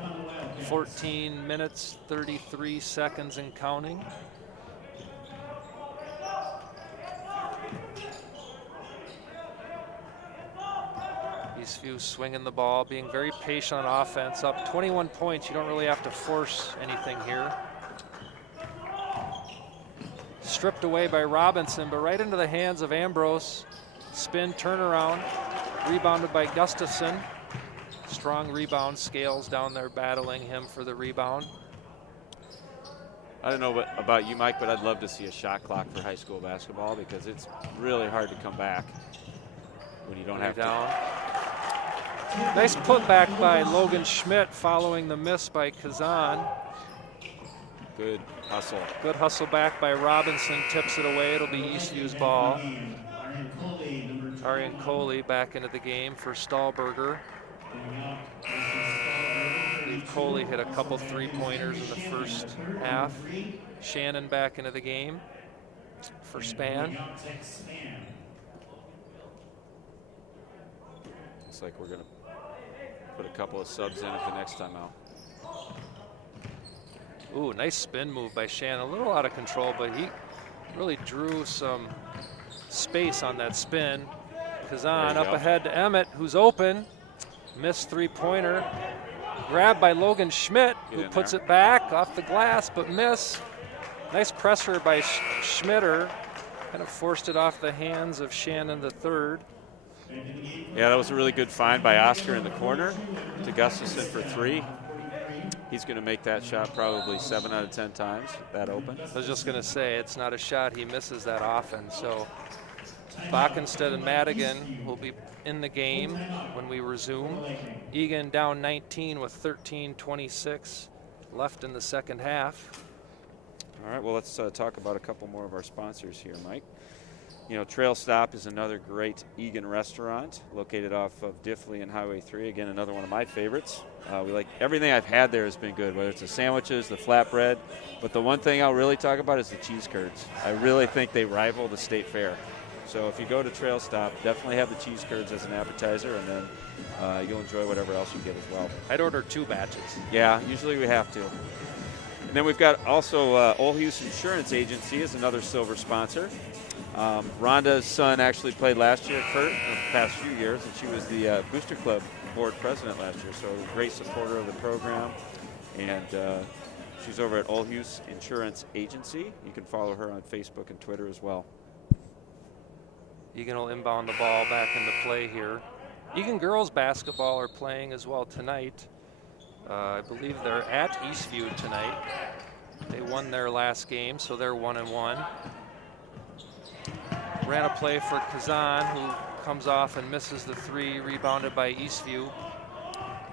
14 minutes, 33 seconds and counting. Eastview swinging the ball, being very patient on offense. Up 21 points, you don't really have to force anything here. Stripped away by Robinson, but right into the hands of Ambrose. Spin, turnaround, rebounded by Gustafson. Strong rebound. Scales down there battling him for the rebound. I don't know about you, Mike, but I'd love to see a shot clock for high school basketball because it's really hard to come back when you don't have down. Nice putback by Logan Schmidt following the miss by Kazan. Good hustle. Good hustle back by Robinson, tips it away. It'll be Eastview's ball. Arian Coley back into the game for Stahlberger. Coley hit a couple 3-pointers in the first half. Shannon back into the game for Span. Looks like we're going to put a couple of subs in at the next timeout. Ooh, nice spin move by Shannon. A little out of control, but he really drew some space on that spin. Kazan up ahead to Emmett, who's open. Missed three-pointer. Grabbed by Logan Schmidt, who puts it back off the glass, but miss. Nice pressure by Schmitter. Kind of forced it off the hands of Shannon the third. Yeah, that was a really good find by Oscar in the corner to Gustafson for three. He's going to make that shot probably 7 out of 10 times, that open. I was just going to say, it's not a shot he misses that often. So Bockenstead and Madigan will be in the game when we resume. Eagan down 19 with 13:26 left in the second half. All right, well, let's talk about a couple more of our sponsors here, Mike. You know, Trail Stop is another great Eagan restaurant located off of Diffley and Highway 3. Again, another one of my favorites. We like everything I've had there has been good, whether it's the sandwiches, the flatbread. But the one thing I'll really talk about is the cheese curds. I really think they rival the State Fair. So if you go to Trail Stop, definitely have the cheese curds as an appetizer, and then you'll enjoy whatever else you get as well. I'd order 2 batches. Yeah, usually we have to. And then we've got also Olhuse Insurance Agency is another silver sponsor. Rhonda's son actually played last year at Kurt in the past few years, and she was the Booster Club board president last year, so a great supporter of the program. And she's over at Olhuse Insurance Agency. You can follow her on Facebook and Twitter as well. Eagan will inbound the ball back into play here. Eagan girls basketball are playing as well tonight. I believe they're at Eastview tonight. They won their last game, so they're 1-1. Ran a play for Kazan, who comes off and misses the three, rebounded by Eastview.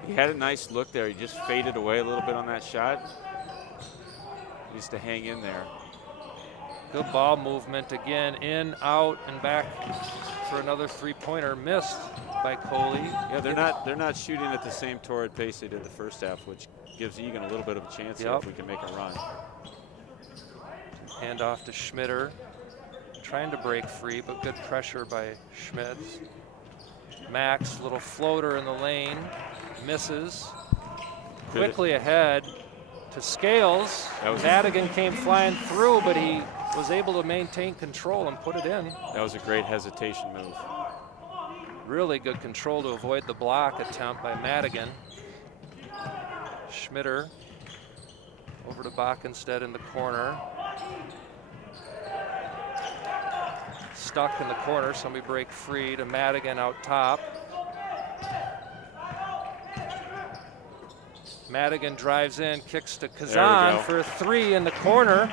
He had a nice look there. He just faded away a little bit on that shot. He needs to hang in there. Good ball movement again, in, out, and back for another three-pointer. Missed by Coley. Yeah, they're not shooting at the same torrid pace they did the first half, which gives Eagan a little bit of a chance here if we can make a run. Hand off to Schmitter. Trying to break free, but good pressure by Schmitz. Max, little floater in the lane, misses. Quickly ahead to Scales. Madigan came flying through, but he was able to maintain control and put it in. That was a great hesitation move. Really good control to avoid the block attempt by Madigan. Schmitter over to Bockenstead in the corner. Stuck in the corner, somebody break free to Madigan out top. Madigan drives in, kicks to Kazan for a three in the corner.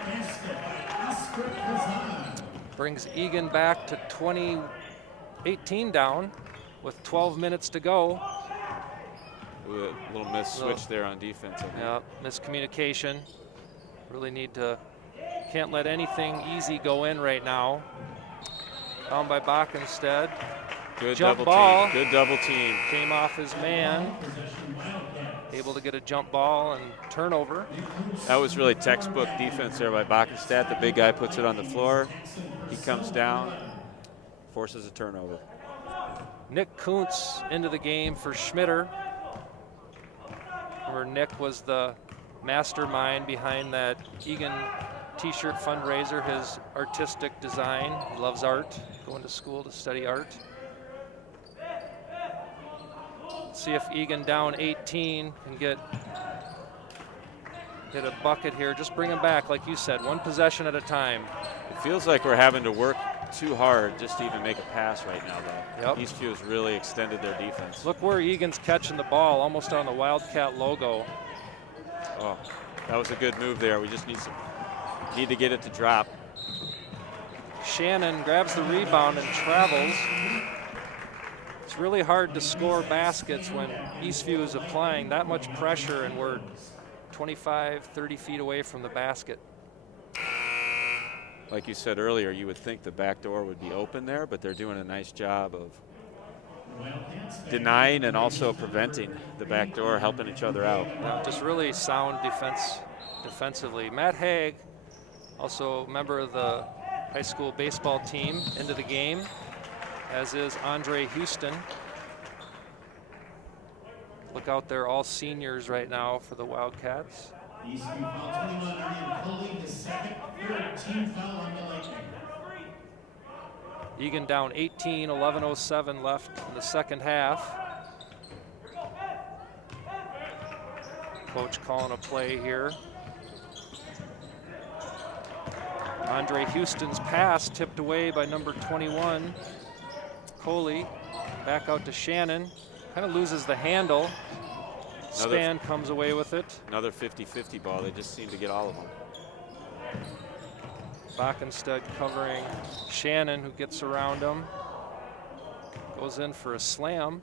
Brings Eagan back to 18 down with 12 minutes to go. A little miss switch there on defense. Yeah, miscommunication. Really need to, can't let anything easy go in right now. Found by Bockenstead. Good jump double ball. team. Good double team. Came off his man. Able to get a jump ball and turnover. That was really textbook defense there by Bockenstead. The big guy puts it on the floor. He comes down, forces a turnover. Nick Kuntz into the game for Schmitter. Where Nick was the mastermind behind that Eagan t-shirt fundraiser, his artistic design. He loves art, going to school to study art. Let's see if Eagan down 18 can get a bucket here. Just bring him back, like you said, one possession at a time. It feels like we're having to work too hard just to even make a pass right now, though. Yep. Eastview has really extended their defense. Look where Eagan's catching the ball, almost on the Wildcat logo. Oh, that was a good move there. We just need to get it to drop. Shannon grabs the rebound and travels. It's really hard to score baskets when Eastview is applying that much pressure and we're 25, 30 feet away from the basket. Like you said earlier, you would think the back door would be open there, but they're doing a nice job of denying and also preventing the back door, helping each other out. Yeah, just really sound defensively. Matt Haig, also a member of the high school baseball team, into the game, as is Andre Houston. Look out there, all seniors right now for the Wildcats. Eastview foul 21 on Coley, his second, third team foul on the Lightning. Eagan down 18, 11:07 left in the second half. Coach calling a play here. Andre Houston's pass tipped away by number 21, Coley. Back out to Shannon. Kind of loses the handle. Span comes away with it. Another 50-50 ball. They just seem to get all of them. Backenstead covering Shannon, who gets around him. Goes in for a slam.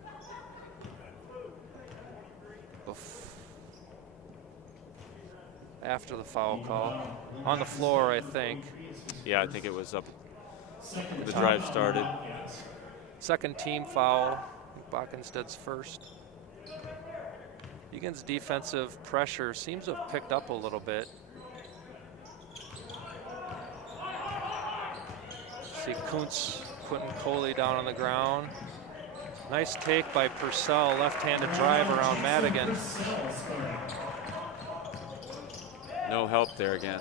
After the foul call. On the floor, I think. Yeah, I think it was up. The drive started. Second team foul. Backenstead's first. Eagan's defensive pressure seems to have picked up a little bit. See Kuntz putting Coley down on the ground. Nice take by Purcell, left-handed drive around Madigan. No help there again.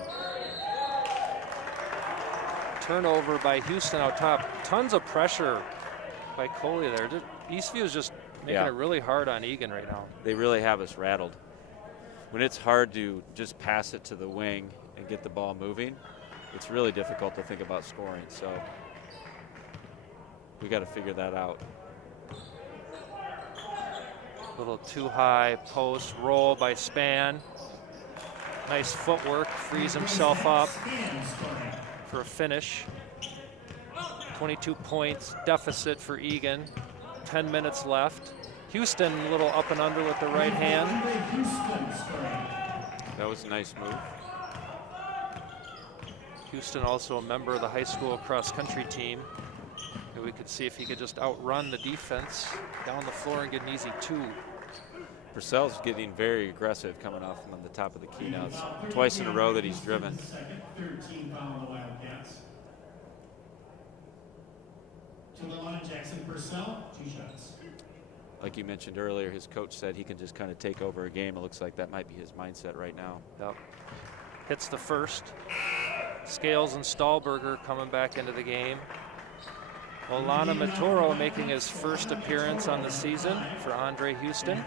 Turnover by Houston out top. Tons of pressure by Coley there. Eastview is just making it really hard on Eagan right now. They really have us rattled. When it's hard to just pass it to the wing and get the ball moving, it's really difficult to think about scoring. So we got to figure that out. Little too high post roll by Span. Nice footwork, frees himself up for a finish. 22 points deficit for Eagan. 10 minutes left. Houston a little up and under with the right hand. That was a nice move. Houston also a member of the high school cross-country team. And we could see if he could just outrun the defense down the floor and get an easy 2. Purcell's getting very aggressive coming off him on the top of the key now. It's twice in a row that he's driven. Third team foul on the Wildcats. To the line, Jackson Purcell, 2 shots. Like you mentioned earlier, his coach said he can just kind of take over a game. It looks like that might be his mindset right now. Yep. Hits the first. Scales and Stahlberger coming back into the game. Olana Matoro making his first appearance on the season for Andre Houston.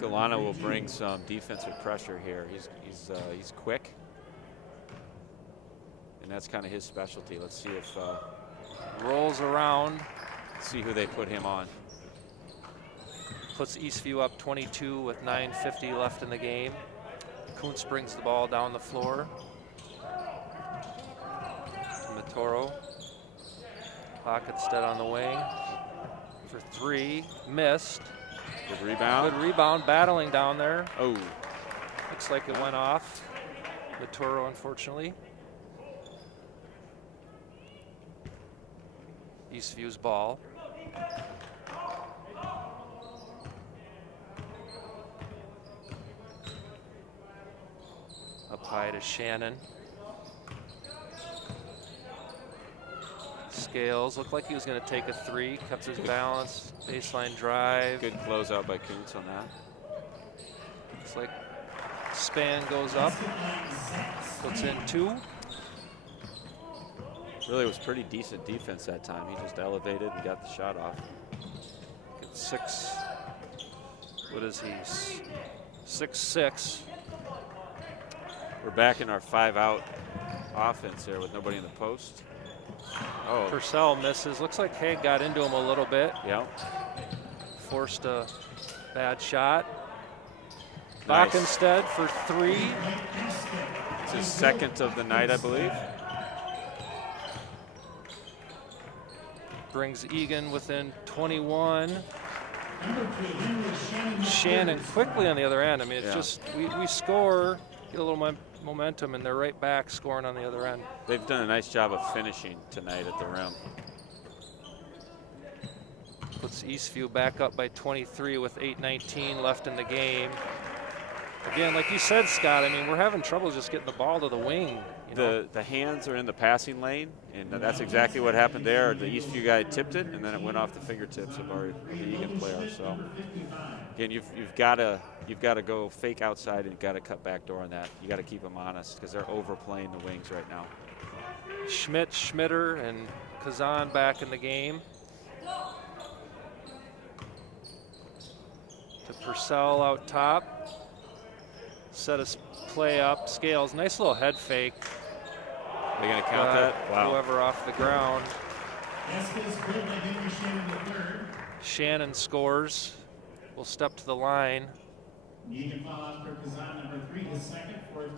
Olana will bring some defensive pressure here. He's quick, and that's kind of his specialty. Let's see if rolls around. See who they put him on. Puts Eastview up 22 with 9:50 left in the game. Kuntz brings the ball down the floor. Matoro. Backenstead on the wing for 3. Missed. Good rebound. Good rebound, battling down there. Oh. Looks like it went off. Matoro, unfortunately. Eastview's ball. Up high to Shannon. Scales looked like he was going to take a 3. Kept his balance. Baseline drive. Good closeout by Kuntz on that. Looks like Span goes up. Puts in 2. Really was pretty decent defense that time. He just elevated and got the shot off. Gets 6. What is he? 6'6". We're back in our 5-out offense there with nobody in the post. Oh. Purcell misses. Looks like Haig got into him a little bit. Yeah. Forced a bad shot. Nice. Backenstead for 3. It's his second of the night, I believe. Brings Eagan within 21. Shannon quickly on the other end. I mean, it's just, we score, get a little momentum, and they're right back scoring on the other end. They've done a nice job of finishing tonight at the rim. Puts Eastview back up by 23 with 8:19 left in the game. Again, like you said, Scott, I mean, we're having trouble just getting the ball to the wing. The hands are in the passing lane, and that's exactly what happened there. The Eastview guy tipped it, and then it went off the fingertips of the Eagan player. So again, you've got to go fake outside, and you've got to cut back door on that. You got to keep them honest because they're overplaying the wings right now. Schmidt, Schmitter, and Kazan back in the game. To Purcell out top. Set a play up. Scales, nice little head fake. Are they going to count that? Wow. Whoever off the ground. Shannon scores. Will step to the line.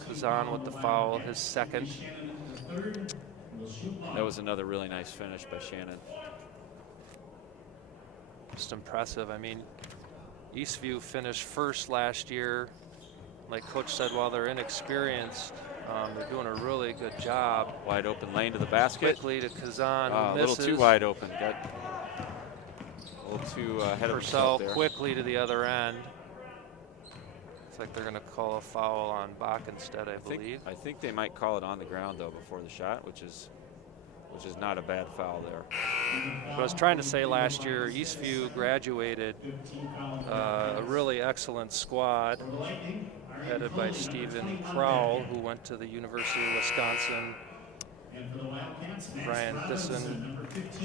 Kazan with the foul, his second. That was another really nice finish by Shannon. Just impressive. I mean, Eastview finished first last year. Like Coach said, while they're inexperienced, they're doing a really good job. Wide open lane to the basket. Quickly to Kazan, a little too wide open. Got a little too ahead of himself there. Quickly to the other end. It's like they're going to call a foul on Bach instead, I believe. I think they might call it on the ground though before the shot, which is not a bad foul there. But I was trying to say last year, Eastview graduated a really excellent squad headed by Stephen Crowell, who went to the University of Wisconsin. Brian Thyssen,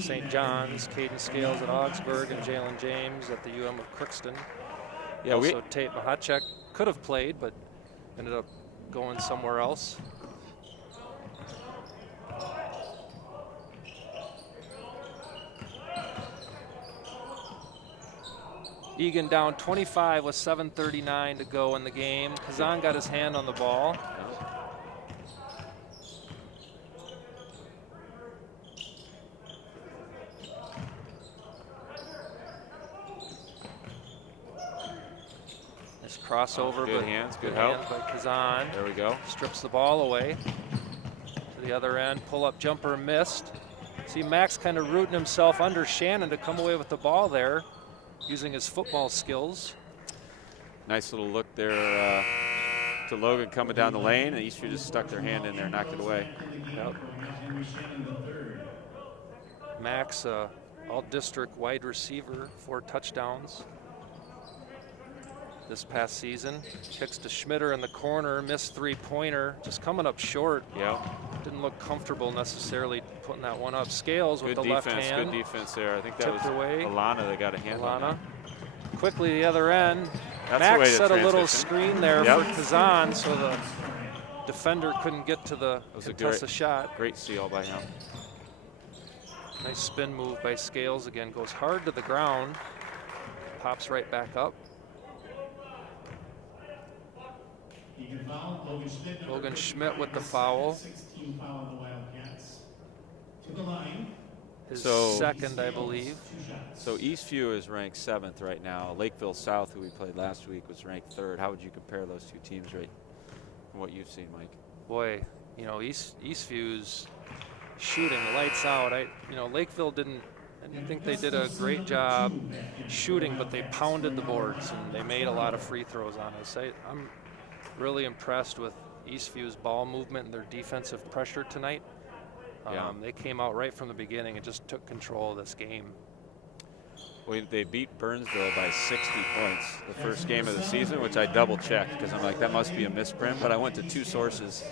St. John's, Caden Scales at Augsburg, and Jalen James at the UM of Crookston. Yeah, also Tate Mahacek could have played, but ended up going somewhere else. Eagan down 25 with 7:39 to go in the game. Kazan got his hand on the ball. Nice crossover. Good hands, good help by Kazan. There we go. Strips the ball away to the other end. Pull-up jumper missed. See Max kind of rooting himself under Shannon to come away with the ball there, using his football skills. Nice little look there to Logan coming down the lane, and Eastview just stuck their hand in there, knocked it away. Yep. Max, all-district wide receiver, 4 touchdowns this past season. Kicks to Schmitter in the corner, missed 3-pointer, just coming up short. Yep. Didn't look comfortable necessarily putting that one up. Scales with the left hand. Good defense there. I think that was away. Alana that got a hand on that. Quickly the other end. That's Max set transition. A little screen there for Kazan, so the defender couldn't get to the contest the shot. Great steal by him. Nice spin move by Scales again. Goes hard to the ground. Pops right back up. Logan Schmidt with the foul. His second, I believe. So Eastview is ranked 7th right now. Lakeville South, who we played last week, was ranked 3rd. How would you compare those two teams right from what you've seen, Mike? Boy, you know, Eastview's shooting lights out. Lakeville didn't. I think they did a great job shooting, but they pounded the boards and they made a lot of free throws on us. I'm really impressed with Eastview's ball movement and their defensive pressure tonight. They came out right from the beginning and just took control of this game. Well, they beat Burnsville by 60 points the first game of the season, which I double-checked because I'm like, that must be a misprint. But I went to 2 sources,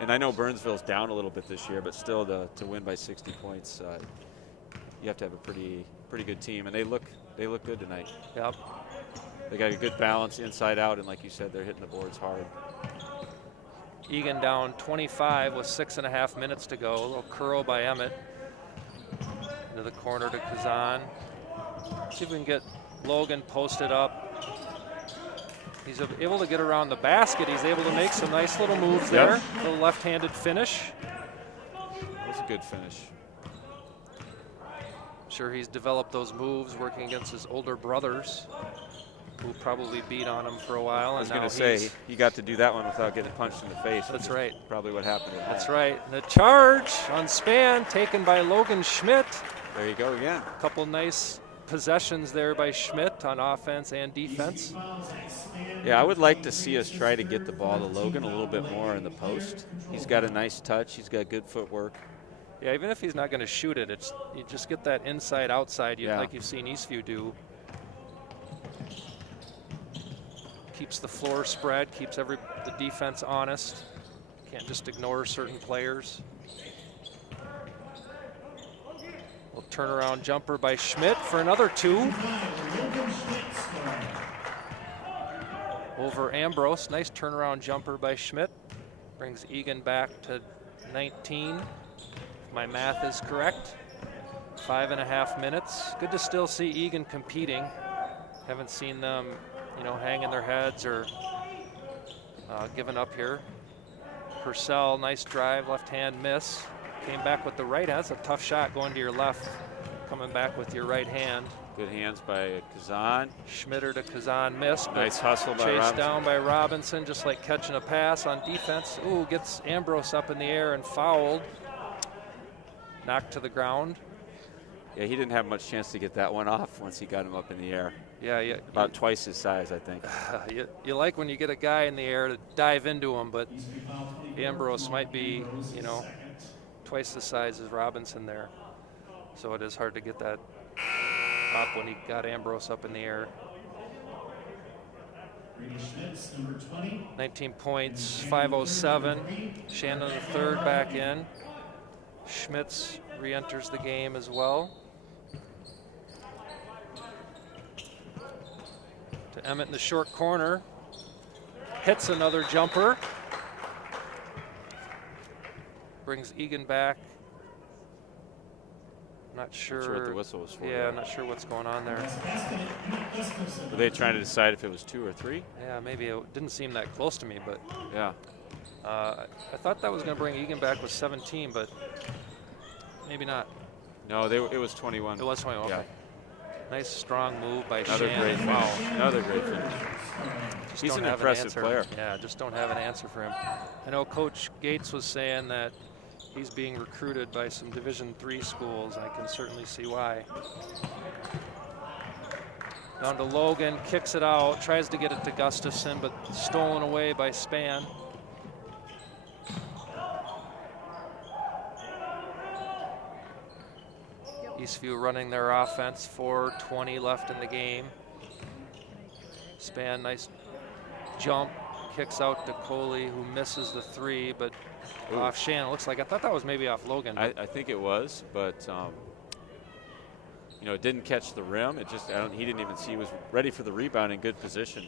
and I know Burnsville's down a little bit this year, but still to win by 60 points, you have to have a pretty good team, and they look good tonight. Yep. They got a good balance inside out, and like you said, they're hitting the boards hard. Eagan down 25 with 6.5 minutes to go. A little curl by Emmett. Into the corner to Kazan. See if we can get Logan posted up. He's able to get around the basket. He's able to make some nice little moves there. Little left-handed finish. That was a good finish. I'm sure he's developed those moves working against his older brothers, who probably beat on him for a while. I was going to say, he got to do that one without getting punched in the face. That's right. Probably what happened. That's right. The charge on Span taken by Logan Schmidt. There you go again. A couple nice possessions there by Schmidt on offense and defense. Yeah, I would like to see us try to get the ball to Logan a little bit more in the post. He's got a nice touch. He's got good footwork. Yeah, even if he's not going to shoot it, you just get that inside outside Yeah. like you've seen Eastview do. Keeps the floor spread, keeps the defense honest. Can't just ignore certain players. Little turnaround jumper by Schmidt for another 2. Over Ambrose. Nice turnaround jumper by Schmidt. Brings Eagan back to 19. If my math is correct. 5.5 minutes. Good to still see Eagan competing. Haven't seen them, hanging their heads or giving up here. Purcell, nice drive, left hand miss. Came back with the right hand. That's a tough shot going to your left. Coming back with your right hand. Good hands by Kazan. Schmitter to Kazan, missed. Nice hustle by Chased Robinson. down by Robinson, just like catching a pass on defense. Ooh, gets Ambrose up in the air and fouled. Knocked to the ground. Yeah, he didn't have much chance to get that one off once he got him up in the air. Yeah, About twice his size, I think. you like when you get a guy in the air to dive into him, but Ambrose might be, twice the size as Robinson there. So it is hard to get that up when he got Ambrose up in the air. 19 points, 5:07. Shannon the third back in. Schmitz re-enters the game as well. To Emmett in the short corner. Hits another jumper. Brings Eagan back. Not sure what the whistle was for. Yeah, I'm not sure what's going on there. Were they trying to decide if it was 2 or 3? Yeah, maybe it didn't seem that close to me, but yeah. I thought that was going to bring Eagan back with 17, but maybe not. No, it was 21. It was 21. Yeah. Okay. Nice strong move by Another Shannon. great finish. Another great finish. He's an impressive player. Yeah, just don't have an answer for him. I know Coach Gates was saying that he's being recruited by some Division III schools. I can certainly see why. Down to Logan, kicks it out, tries to get it to Gustafson, but stolen away by Spann. Eastview running their offense, 4:20 left in the game. Spann, nice jump, kicks out to Coley, who misses the 3, but off Shannon. Looks like, I thought that was maybe off Logan. I think it was, but it didn't catch the rim. It just, he didn't even see. He was ready for the rebound in good position.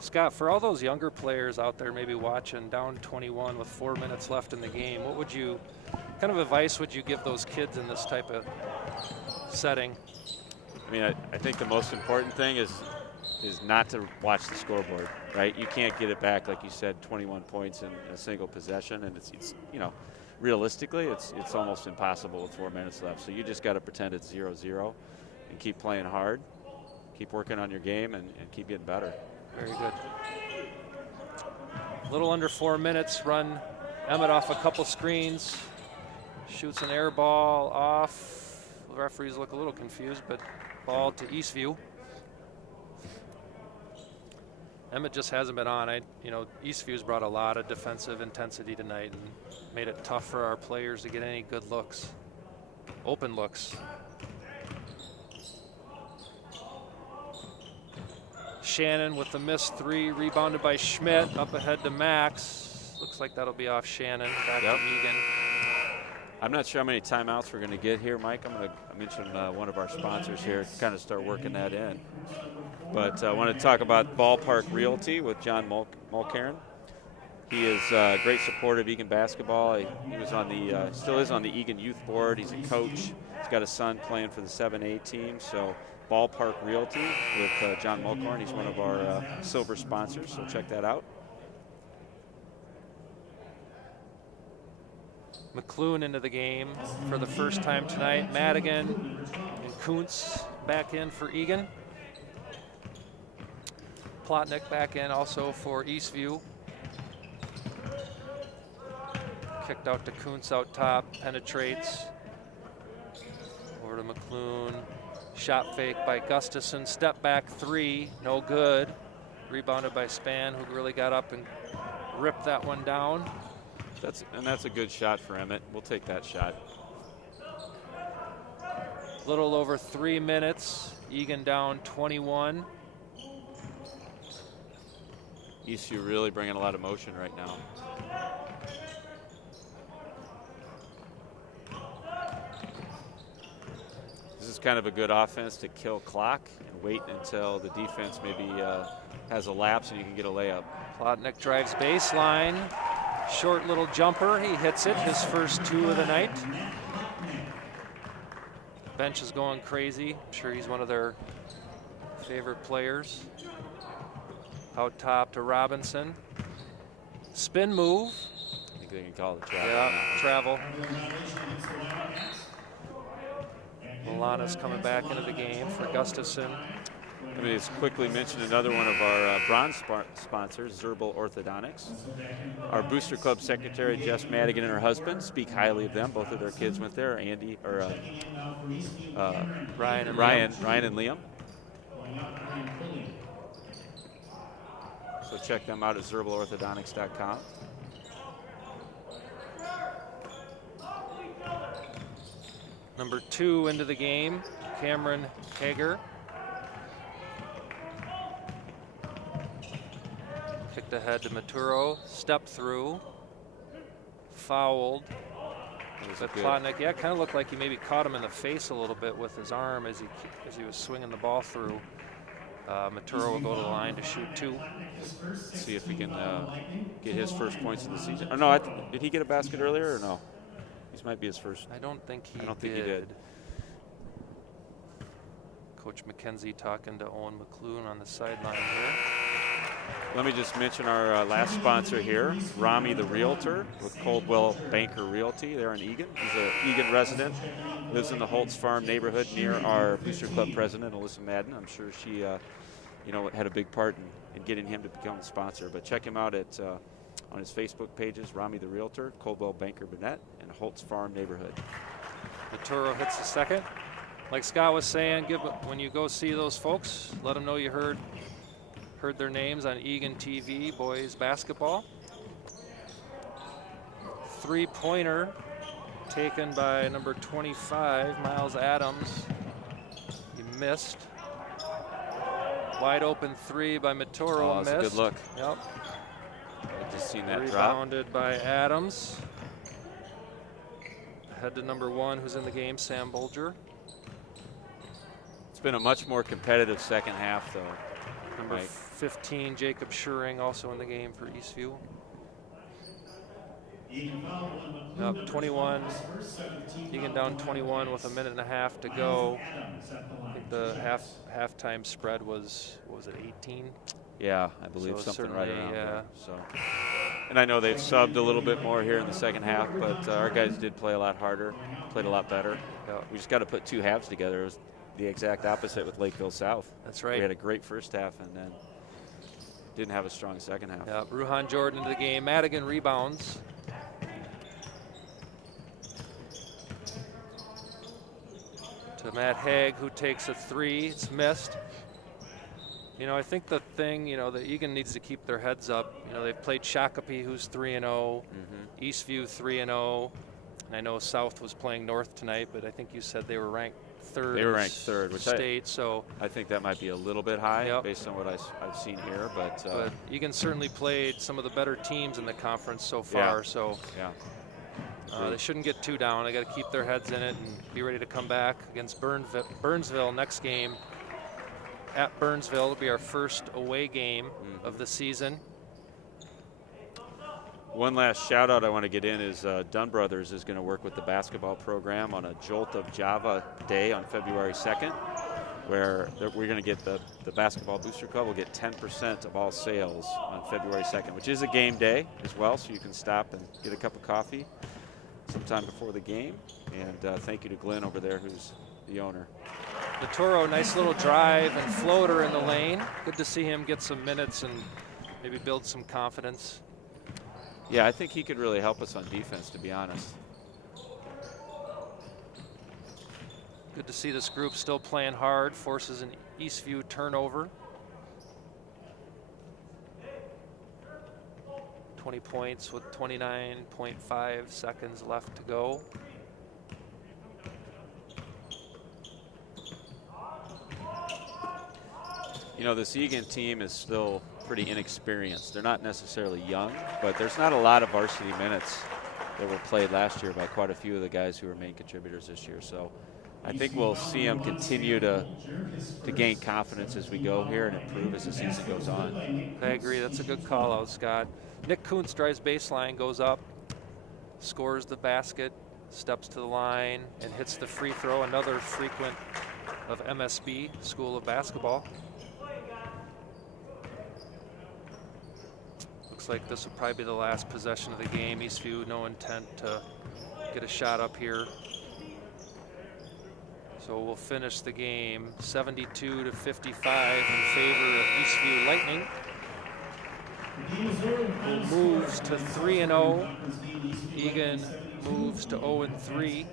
Scott, for all those younger players out there maybe watching, down 21 with 4 minutes left in the game, what kind of advice would you give those kids in this type of setting? I mean, I think the most important thing is not to watch the scoreboard, right? You can't get it back, like you said, 21 points in a single possession, and it's realistically, it's almost impossible with 4 minutes left. So you just got to pretend it's 0-0 and keep playing hard, keep working on your game, and keep getting better. Very good. A little under 4 minutes, run Emmett off a couple screens, shoots an air ball off. The referees look a little confused, but ball to Eastview. Emmett just hasn't been on. Eastview's brought a lot of defensive intensity tonight and made it tough for our players to get any good looks, open looks. Shannon with the missed 3, rebounded by Schmidt, up ahead to Max. Looks like that'll be off Shannon, back to Eagan. I'm not sure how many timeouts we're going to get here, Mike. I'm going to mention one of our sponsors here to kind of start working that in. But I want to talk about Ballpark Realty with John Mulcairn. He is a great supporter of Eagan basketball. He was on the, still is on the Eagan youth board. He's a coach. He's got a son playing for the 7A team. So Ballpark Realty with John Mulcairn. He's one of our silver sponsors, so check that out. McClune into the game for the first time tonight. Madigan and Kuntz back in for Eagan. Plotnick back in also for Eastview. Kicked out to Kuntz out top, penetrates. Over to McClune. Shot fake by Gustafson. Step back three, no good. Rebounded by Span, who really got up and ripped that one down. That's a good shot for Emmett. We'll take that shot. Little over 3 minutes. Eagan down 21. Eastview really bringing a lot of motion right now. This is kind of a good offense to kill clock and wait until the defense maybe has a lapse and you can get a layup. Plotnick drives baseline. Short little jumper. He hits it, his first 2 of the night. Bench is going crazy. I'm sure he's one of their favorite players. Out top to Robinson. Spin move. I think they can call it travel. Yeah, travel. Milana's coming back into the game for Gustafson. Let me just quickly mention another one of our bronze sponsors, Zerbal Orthodontics. Our Booster Club secretary, Jess Madigan, and her husband speak highly of them. Both of their kids went there, Ryan and Liam. So check them out at ZerbalOrthodontics.com. Number 2 into the game, Cameron Hager. Kicked ahead to Maturo, step through, fouled. But Plotnick, yeah, kind of looked like he maybe caught him in the face a little bit with his arm as he was swinging the ball through. Maturo will go to the line to shoot 2. See if we can get his first points of the season. Oh, no, did he get a basket earlier or no? These might be his first. I don't think he did. Coach McKenzie talking to Owen McClune on the sideline here. Let me just mention our last sponsor here, Rami the Realtor with Coldwell Banker Realty. They're in Eagan. He's an Eagan resident, lives in the Holtz Farm neighborhood near our Booster Club president, Alyssa Madden. I'm sure she, had a big part in getting him to become a sponsor. But check him out at on his Facebook pages, Rami the Realtor, Coldwell Banker Burnett, and Holtz Farm neighborhood. Maturo hits the second. Like Scott was saying, when you go see those folks, let them know you heard their names on Eagan TV, boys basketball. 3-pointer taken by number 25, Miles Adams. He missed. Wide open 3 by Maturo, missed. That's a good look. Yep. I've just seen that Rebounded by Adams. Ahead to number 1, who's in the game, Sam Bolger. It's been a much more competitive second half, though. Number 15, Jacob Schuring, also in the game for Eastview. Up 21. Eagan down 21 with 1.5 minutes to go. I think the halftime spread was 18? Yeah, I believe so something right around yeah. there. So, and I know they've subbed a little bit more here in the second half, but our guys did play a lot harder, played a lot better. Yeah. We just got to put 2 halves together. It was the exact opposite with Lakeville South. That's right. We had a great first half and then didn't have a strong second half. Yeah, Ruhan Jordan into the game. Madigan rebounds. To Matt Haig, who takes a 3. It's missed. I think the thing, the Eagan needs to keep their heads up. They've played Shakopee, who's 3-0, Eastview 3-0, and I know South was playing North tonight, but I think you said they were ranked 3rd. They were ranked 3rd, which state. So I think that might be a little bit high based on what I've seen here, but Eagan certainly played some of the better teams in the conference so far. So they shouldn't get too down. They got to keep their heads in it and be ready to come back against Burnsville next game. At Burnsville, it'll be our first away game of the season. One last shout out I want to get in is Dunn Brothers is going to work with the basketball program on a Jolt of Java day on February 2nd, where we're going to get the Basketball Booster Club will get 10% of all sales on February 2nd, which is a game day as well, so you can stop and get a cup of coffee sometime before the game. And thank you to Glenn over there, who's the owner. Maturo, nice little drive and floater in the lane. Good to see him get some minutes and maybe build some confidence. Yeah, I think he could really help us on defense, to be honest. Good to see this group still playing hard, forces an Eastview turnover. 20 points with 29.5 seconds left to go. You know, this Eagan team is still pretty inexperienced. They're not necessarily young, but there's not a lot of varsity minutes that were played last year by quite a few of the guys who were main contributors this year. So I think we'll see them continue to gain confidence as we go here and improve as the season goes on. I agree. That's a good call out, Scott. Nick Kuntz drives baseline, goes up, scores the basket, steps to the line, and hits the free throw. Another frequent of MSB, School of Basketball. Looks like this will probably be the last possession of the game. Eastview, no intent to get a shot up here. So we'll finish the game 72-55 in favor of Eastview Lightning. Who moves to 3-0. Eagan moves to 0-3.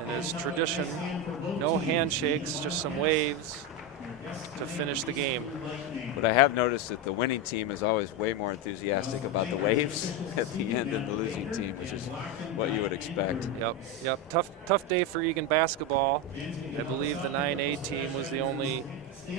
And as tradition, no handshakes, just some waves to finish the game. But I have noticed that the winning team is always way more enthusiastic about the waves at the end than the losing team, which is what you would expect. Yep. Tough day for Eagan basketball. I believe the 9A team was the only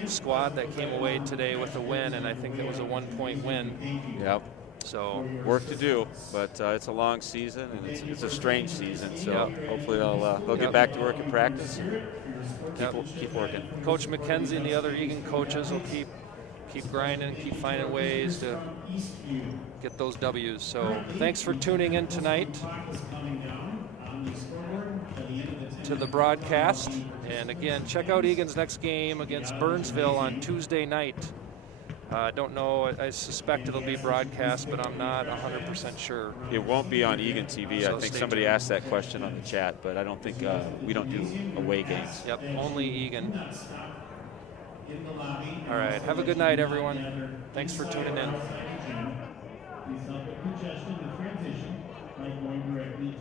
squad that came away today with a win, and I think it was a 1-point win. Yep. So work to do, but it's a long season and it's a strange season. So hopefully they'll get back to work and practice. And keep working. Coach McKenzie and the other Eagan coaches will keep grinding, keep finding ways to get those W's. So thanks for tuning in tonight to the broadcast. And again, check out Eagan's next game against Burnsville on Tuesday night. I don't know, I suspect it'll be broadcast, but I'm not 100% sure. It won't be on Eagan TV. So I think somebody asked that question on the chat, but I don't think we don't do away games. Yep, only Eagan. All right, have a good night, everyone. Thanks for tuning in. Please help with congestion and transition by going directly